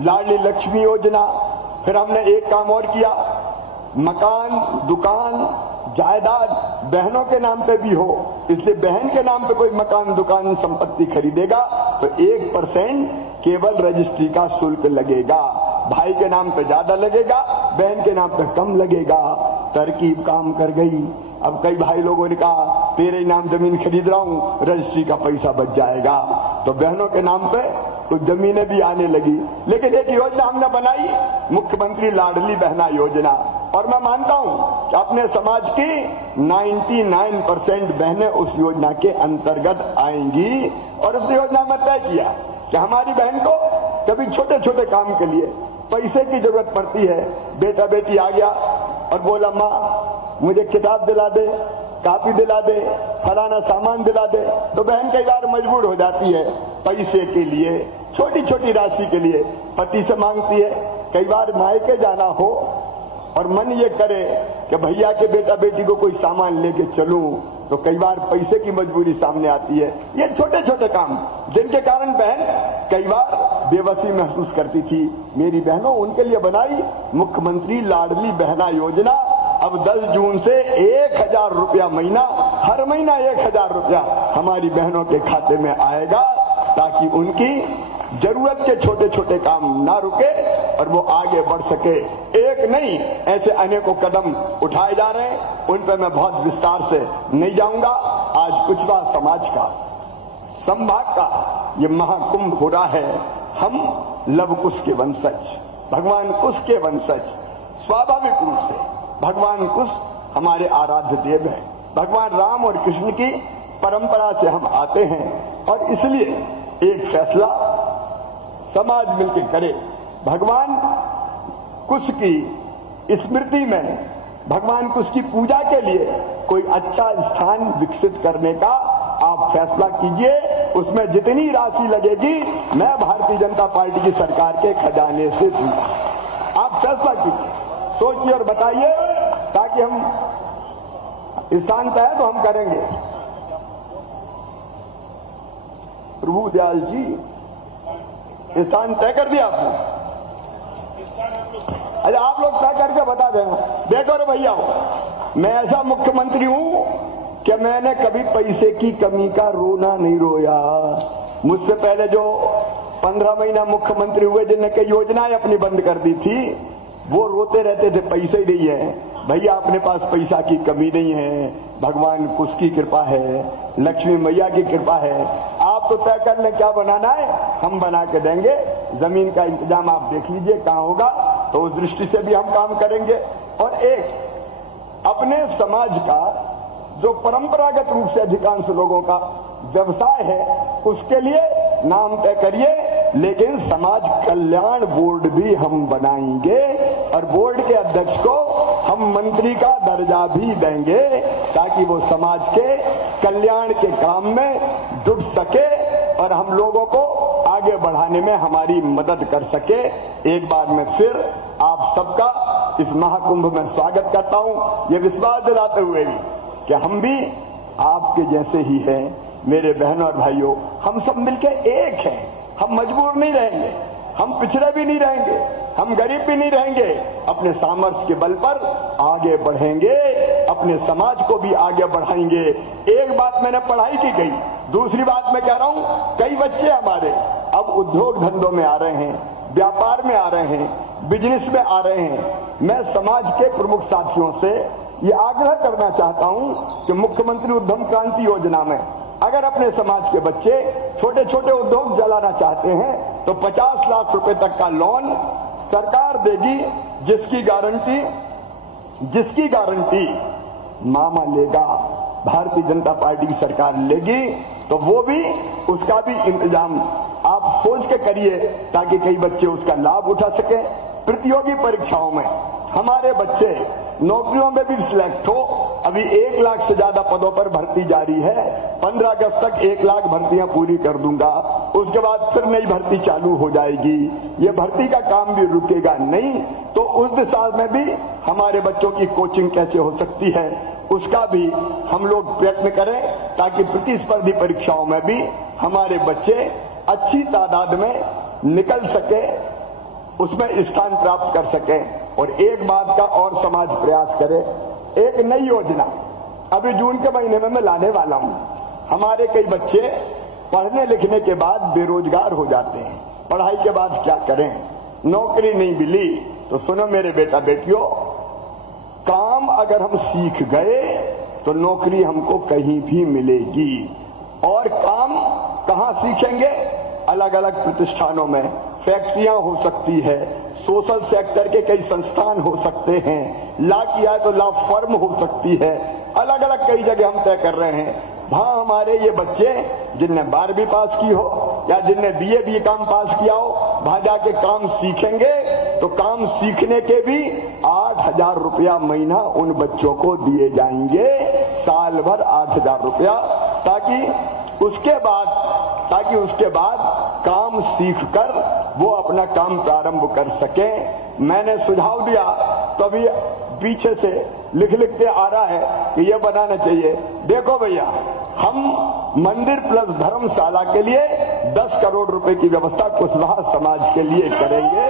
लाडली लक्ष्मी योजना। फिर हमने एक काम और किया, मकान, दुकान, जायदाद बहनों के नाम पे भी हो, इसलिए बहन के नाम पे कोई मकान, दुकान, संपत्ति खरीदेगा तो 1% केवल रजिस्ट्री का शुल्क लगेगा। भाई के नाम पे ज्यादा लगेगा, बहन के नाम पे कम लगेगा। तरकीब काम कर गई। अब कई भाई लोगों ने कहा तेरे नाम जमीन खरीद रहा हूं, रजिस्ट्री का पैसा बच जाएगा, तो बहनों के नाम पे कुछ जमीनें भी आने लगी। लेकिन एक योजना हमने बनाई, मुख्यमंत्री लाडली बहना योजना, और मैं मानता हूं कि अपने समाज की 99% बहनें उस योजना के अंतर्गत आएंगी। और उस योजना में तय किया कि हमारी बहन को कभी छोटे छोटे काम के लिए पैसे की जरूरत पड़ती है, बेटा बेटी आ गया और बोला माँ मुझे किताब दिला दे, कापी दिला दे, फलाना सामान दिला दे, तो बहन कई बार मजबूर हो जाती है पैसे के लिए, छोटी छोटी राशि के लिए पति से मांगती है। कई बार मायके जाना हो और मन ये करे कि भैया के बेटा बेटी को कोई सामान लेके चलूं, तो कई बार पैसे की मजबूरी सामने आती है। ये छोटे छोटे काम जिनके कारण बहन कई बार बेबसी महसूस करती थी। मेरी बहनों, उनके लिए बनाई मुख्यमंत्री लाडली बहना योजना। अब 10 जून से 1000 रुपया महीना, हर महीना 1000 रुपया हमारी बहनों के खाते में आएगा, ताकि उनकी जरूरत के छोटे छोटे काम ना रुके और वो आगे बढ़ सके। एक नहीं, ऐसे अनेकों कदम उठाए जा रहे हैं, उन पर मैं बहुत विस्तार से नहीं जाऊंगा। आज कुचवा समाज का, संभाग का ये महाकुंभ हो रहा है। हम लव कुश के वंशज, भगवान कुश के वंशज, स्वाभाविक रूप से भगवान कुश हमारे आराध्य देव हैं। भगवान राम और कृष्ण की परंपरा से हम आते हैं, और इसलिए एक फैसला समाज मिलकर करे। भगवान कुश की स्मृति में, भगवान कुश की पूजा के लिए कोई अच्छा स्थान विकसित करने का आप फैसला कीजिए। उसमें जितनी राशि लगेगी मैं भारतीय जनता पार्टी की सरकार के खजाने से दूंगा। आप फैसला कीजिए, सोचिए और बताइए, ताकि हम स्थान तय तो हम करेंगे। प्रभु दयाल जी, स्थान तय कर दिया आपने? अरे आप लोग तय करके बता देना। देखो रे भैया, मैं ऐसा मुख्यमंत्री हूं कि मैंने कभी पैसे की कमी का रोना नहीं रोया। मुझसे पहले जो 15 महीना मुख्यमंत्री हुए जिनने कई योजनाएं अपनी बंद कर दी थी, वो रोते रहते थे पैसे ही नहीं है। भैया अपने पास पैसा की कमी नहीं है, भगवान कुछ की कृपा है, लक्ष्मी मैया की कृपा है। आप तो तय कर ले क्या बनाना है, हम बना के देंगे। जमीन का इंतजाम आप देख लीजिए कहाँ होगा, तो उस दृष्टि से भी हम काम करेंगे। और एक अपने समाज का जो परंपरागत रूप से अधिकांश लोगों का व्यवसाय है, उसके लिए नाम तय करिए, लेकिन समाज कल्याण बोर्ड भी हम बनाएंगे और बोर्ड के अध्यक्ष को हम मंत्री का दर्जा भी देंगे, ताकि वो समाज के कल्याण के काम में जुट सके और हम लोगों को आगे बढ़ाने में हमारी मदद कर सके। एक बार मैं फिर आप सबका इस महाकुंभ में स्वागत करता हूं, ये विश्वास दिलाते हुए भी कि हम भी आपके जैसे ही हैं। मेरे बहनों और भाइयों, हम सब मिलके एक हैं। हम मजबूर नहीं रहेंगे, हम पिछड़े भी नहीं रहेंगे, हम गरीब भी नहीं रहेंगे। अपने सामर्थ्य के बल पर आगे बढ़ेंगे, अपने समाज को भी आगे बढ़ाएंगे। एक बात मैंने पढ़ाई की गई, दूसरी बात मैं कह रहा हूं, कई बच्चे हमारे अब उद्योग धंधों में आ रहे हैं, व्यापार में आ रहे हैं, बिजनेस में आ रहे हैं। मैं समाज के प्रमुख साथियों से ये आग्रह करना चाहता हूं कि मुख्यमंत्री उद्यम क्रांति योजना में अगर अपने समाज के बच्चे छोटे छोटे उद्योग चलाना चाहते हैं तो 50 लाख रुपए तक का लोन सरकार देगी, जिसकी गारंटी मामा लेगा, भारतीय जनता पार्टी की सरकार लेगी। तो वो भी उसका भी इंतजाम आप सोच के करिए, ताकि कई बच्चे उसका लाभ उठा सके। प्रतियोगी परीक्षाओं में हमारे बच्चे नौकरियों में भी सिलेक्ट हो। अभी 1 लाख से ज्यादा पदों पर भर्ती जारी है। 15 अगस्त तक 1 लाख भर्तियां पूरी कर दूंगा, उसके बाद फिर नई भर्ती चालू हो जाएगी। ये भर्ती का काम भी रुकेगा नहीं। तो उस दिशा में भी हमारे बच्चों की कोचिंग कैसे हो सकती है, उसका भी हम लोग प्रयत्न करें, ताकि प्रतिस्पर्धी परीक्षाओं में भी हमारे बच्चे अच्छी तादाद में निकल सके, उसमें स्थान प्राप्त कर सके। और एक बात का और समाज प्रयास करे, एक नई योजना अभी जून के महीने में मैं लाने वाला हूं। हमारे कई बच्चे पढ़ने लिखने के बाद बेरोजगार हो जाते हैं, पढ़ाई के बाद क्या करें, नौकरी नहीं मिली। तो सुनो मेरे बेटा बेटियों, काम अगर हम सीख गए तो नौकरी हमको कहीं भी मिलेगी। और काम कहां सीखेंगे? अलग अलग प्रतिष्ठानों में, फैक्ट्रियां हो सकती है, सोशल सेक्टर के कई संस्थान हो सकते हैं, ला किया तो ला फर्म हो सकती है। अलग अलग कई जगह हम तय कर रहे हैं। वहां हमारे ये बच्चे जिनने 12वीं पास की हो या जिनने BA BCom पास किया हो, वहां जाके काम सीखेंगे। तो काम सीखने के भी 8,000 रुपया महीना उन बच्चों को दिए जाएंगे, साल भर 8,000 रुपया, ताकि उसके बाद काम सीखकर वो अपना काम प्रारंभ कर सके। मैंने सुझाव दिया तो अभी पीछे से लिख के आ रहा है कि ये बनाना चाहिए। देखो भैया, हम मंदिर प्लस धर्मशाला के लिए 10 करोड़ रुपए की व्यवस्था कुशवाहा समाज के लिए करेंगे,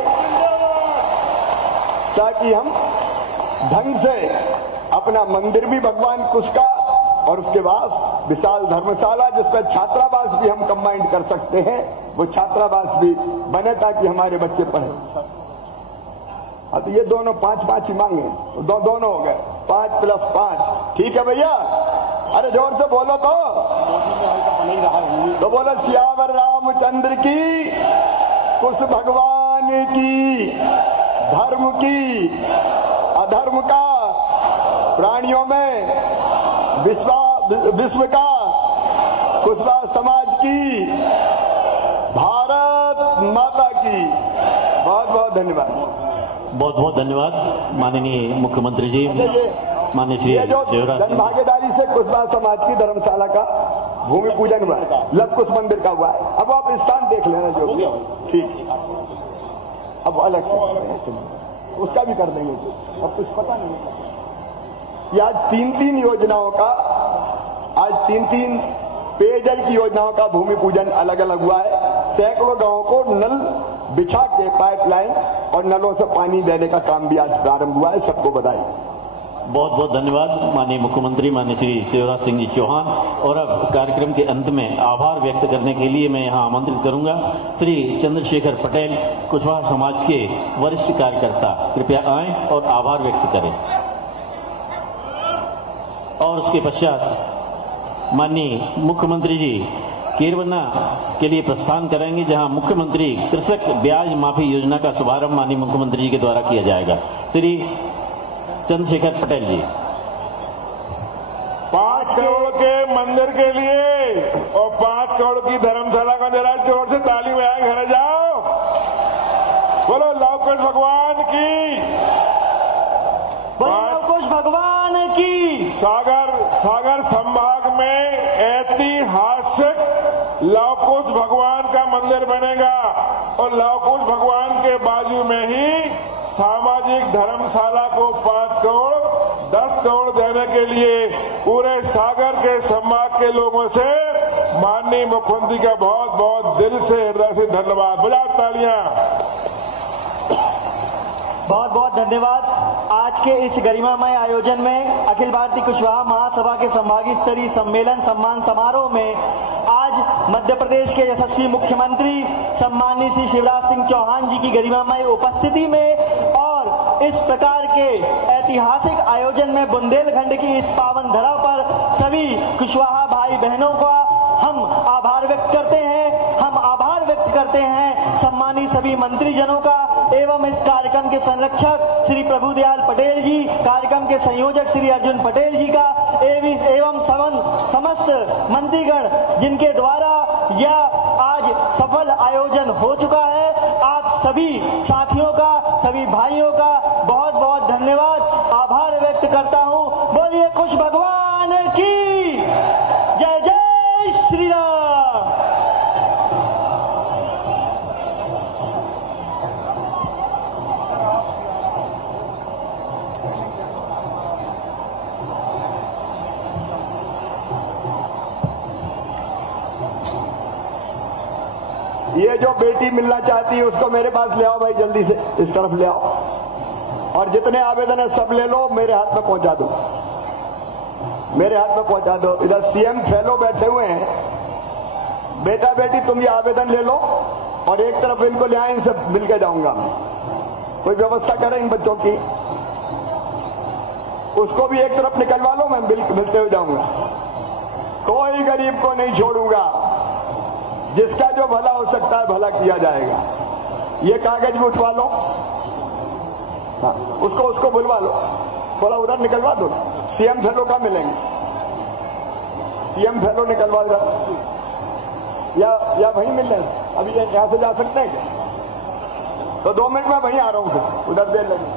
ताकि हम ढंग से अपना मंदिर भी भगवान कुश का और उसके बाद विशाल धर्मशाला जिसमें छात्रावास भी हम कंबाइंड कर सकते हैं, वो छात्रावास भी बने ताकि हमारे बच्चे पढ़े। अब ये दोनों 5-5 ही मांगे, दोनों हो गए 5 + 5, ठीक है भैया? अरे जोर से बोलो तो बोलो सियावर रामचंद्र की, कुश भगवान की, धर्म की, अधर्म का, प्राणियों में विश्व का, कुशवाहा समाज की, भारत माता की। बहुत बहुत धन्यवाद। बहुत बहुत धन्यवाद माननीय मुख्यमंत्री जी, माननीय श्री ये जो शिवराज जन भागीदारी से कुशवाहा समाज की धर्मशाला का भूमि पूजन हुआ है, लव कुश मंदिर का हुआ है। अब आप स्थान देख लेना जो भी ठीक, अब अलग से उसका भी कर देंगे, अब कुछ पता नहीं। ये आज 3-3 योजनाओं का, आज 3-3 पेयजल की योजनाओं का भूमि पूजन अलग अलग हुआ है। सैकड़ों गांवों को नल बिछा के पाइपलाइन और नलों से पानी देने का काम भी आज प्रारंभ हुआ है। सबको बधाई। बहुत बहुत धन्यवाद माननीय मुख्यमंत्री माननीय श्री शिवराज सिंह जी चौहान। और अब कार्यक्रम के अंत में आभार व्यक्त करने के लिए मैं यहाँ आमंत्रित करूंगा श्री चंद्रशेखर पटेल, कुशवाहा समाज के वरिष्ठ कार्यकर्ता, कृपया आएं और आभार व्यक्त करें। और उसके पश्चात माननीय मुख्यमंत्री जी केरवना के लिए प्रस्थान करेंगे, जहां मुख्यमंत्री कृषक ब्याज माफी योजना का शुभारंभ माननीय मुख्यमंत्री जी के द्वारा किया जाएगा। श्री चंद्रशेखर पटेल जी। 5 करोड़ के मंदिर के लिए और 5 करोड़ की धर्मशाला का जरा जोर से ताली बजाएं, घर जाओ। बोलो लव कुश भगवान की, कुश भगवान की। सागर संभाग में ऐतिहासिक लव कुश भगवान का मंदिर बनेगा और लव कुश भगवान के बाजू में ही सामाजिक धर्मशाला को 5 करोड़ 10 करोड़ देने के लिए पूरे सागर के संभाग के लोगों से माननीय मुख्यमंत्री का बहुत बहुत दिल से, हृदय से धन्यवाद। बजाओ तालियां। बहुत बहुत धन्यवाद। आज के इस गरिमामय आयोजन में अखिल भारतीय कुशवाहा महासभा के संभागीय स्तरीय सम्मेलन सम्मान समारोह में आज मध्य प्रदेश के यशस्वी मुख्यमंत्री सम्माननीय श्री शिवराज सिंह चौहान जी की गरिमामय उपस्थिति में और इस प्रकार के ऐतिहासिक आयोजन में बुंदेलखंड की इस पावन धरा पर सभी कुशवाहा भाई बहनों का हम आभार व्यक्त करते हैं। हम आभार व्यक्त करते हैं सम्मानित सभी मंत्रीजनों का एवं इस कार्यक्रम के संरक्षक श्री प्रभुदयाल पटेल जी, कार्यक्रम के संयोजक श्री अर्जुन पटेल जी का एवं समस्त मंत्रीगण जिनके द्वारा यह आज सफल आयोजन हो चुका है। आप सभी साथियों का, सभी भाइयों का बहुत बहुत धन्यवाद, आभार व्यक्त करता हूं। बोलिए कुश भगवान की जय। जय श्री राम। ये जो बेटी मिलना चाहती है उसको मेरे पास ले आओ भाई, जल्दी से इस तरफ ले आओ और जितने आवेदन है सब ले लो, मेरे हाथ में पहुंचा दो, मेरे हाथ में पहुंचा दो। इधर सीएम फेलो बैठे हुए हैं, बेटा बेटी तुम ये आवेदन ले लो और एक तरफ इनको ले आए, इनसे मिल के जाऊंगा मैं। कोई व्यवस्था करें इन बच्चों की, उसको भी एक तरफ निकलवा लो, मैं मिलते हुए जाऊंगा। कोई गरीब को नहीं छोड़ूंगा, जिसका जो भला हो सकता है भला किया जाएगा। ये कागज भी उठवा लो, हाँ, उसको बुलवा लो, थोड़ा उधर निकलवा दो। सीएम फेलो का मिलेंगे, सीएम फेलो निकलवा इधर या वहीं मिल रहे। अभी यहां से जा सकते हैं क्या? तो 2 मिनट में वहीं आ रहा हूं, फिर उधर दे लेंगे।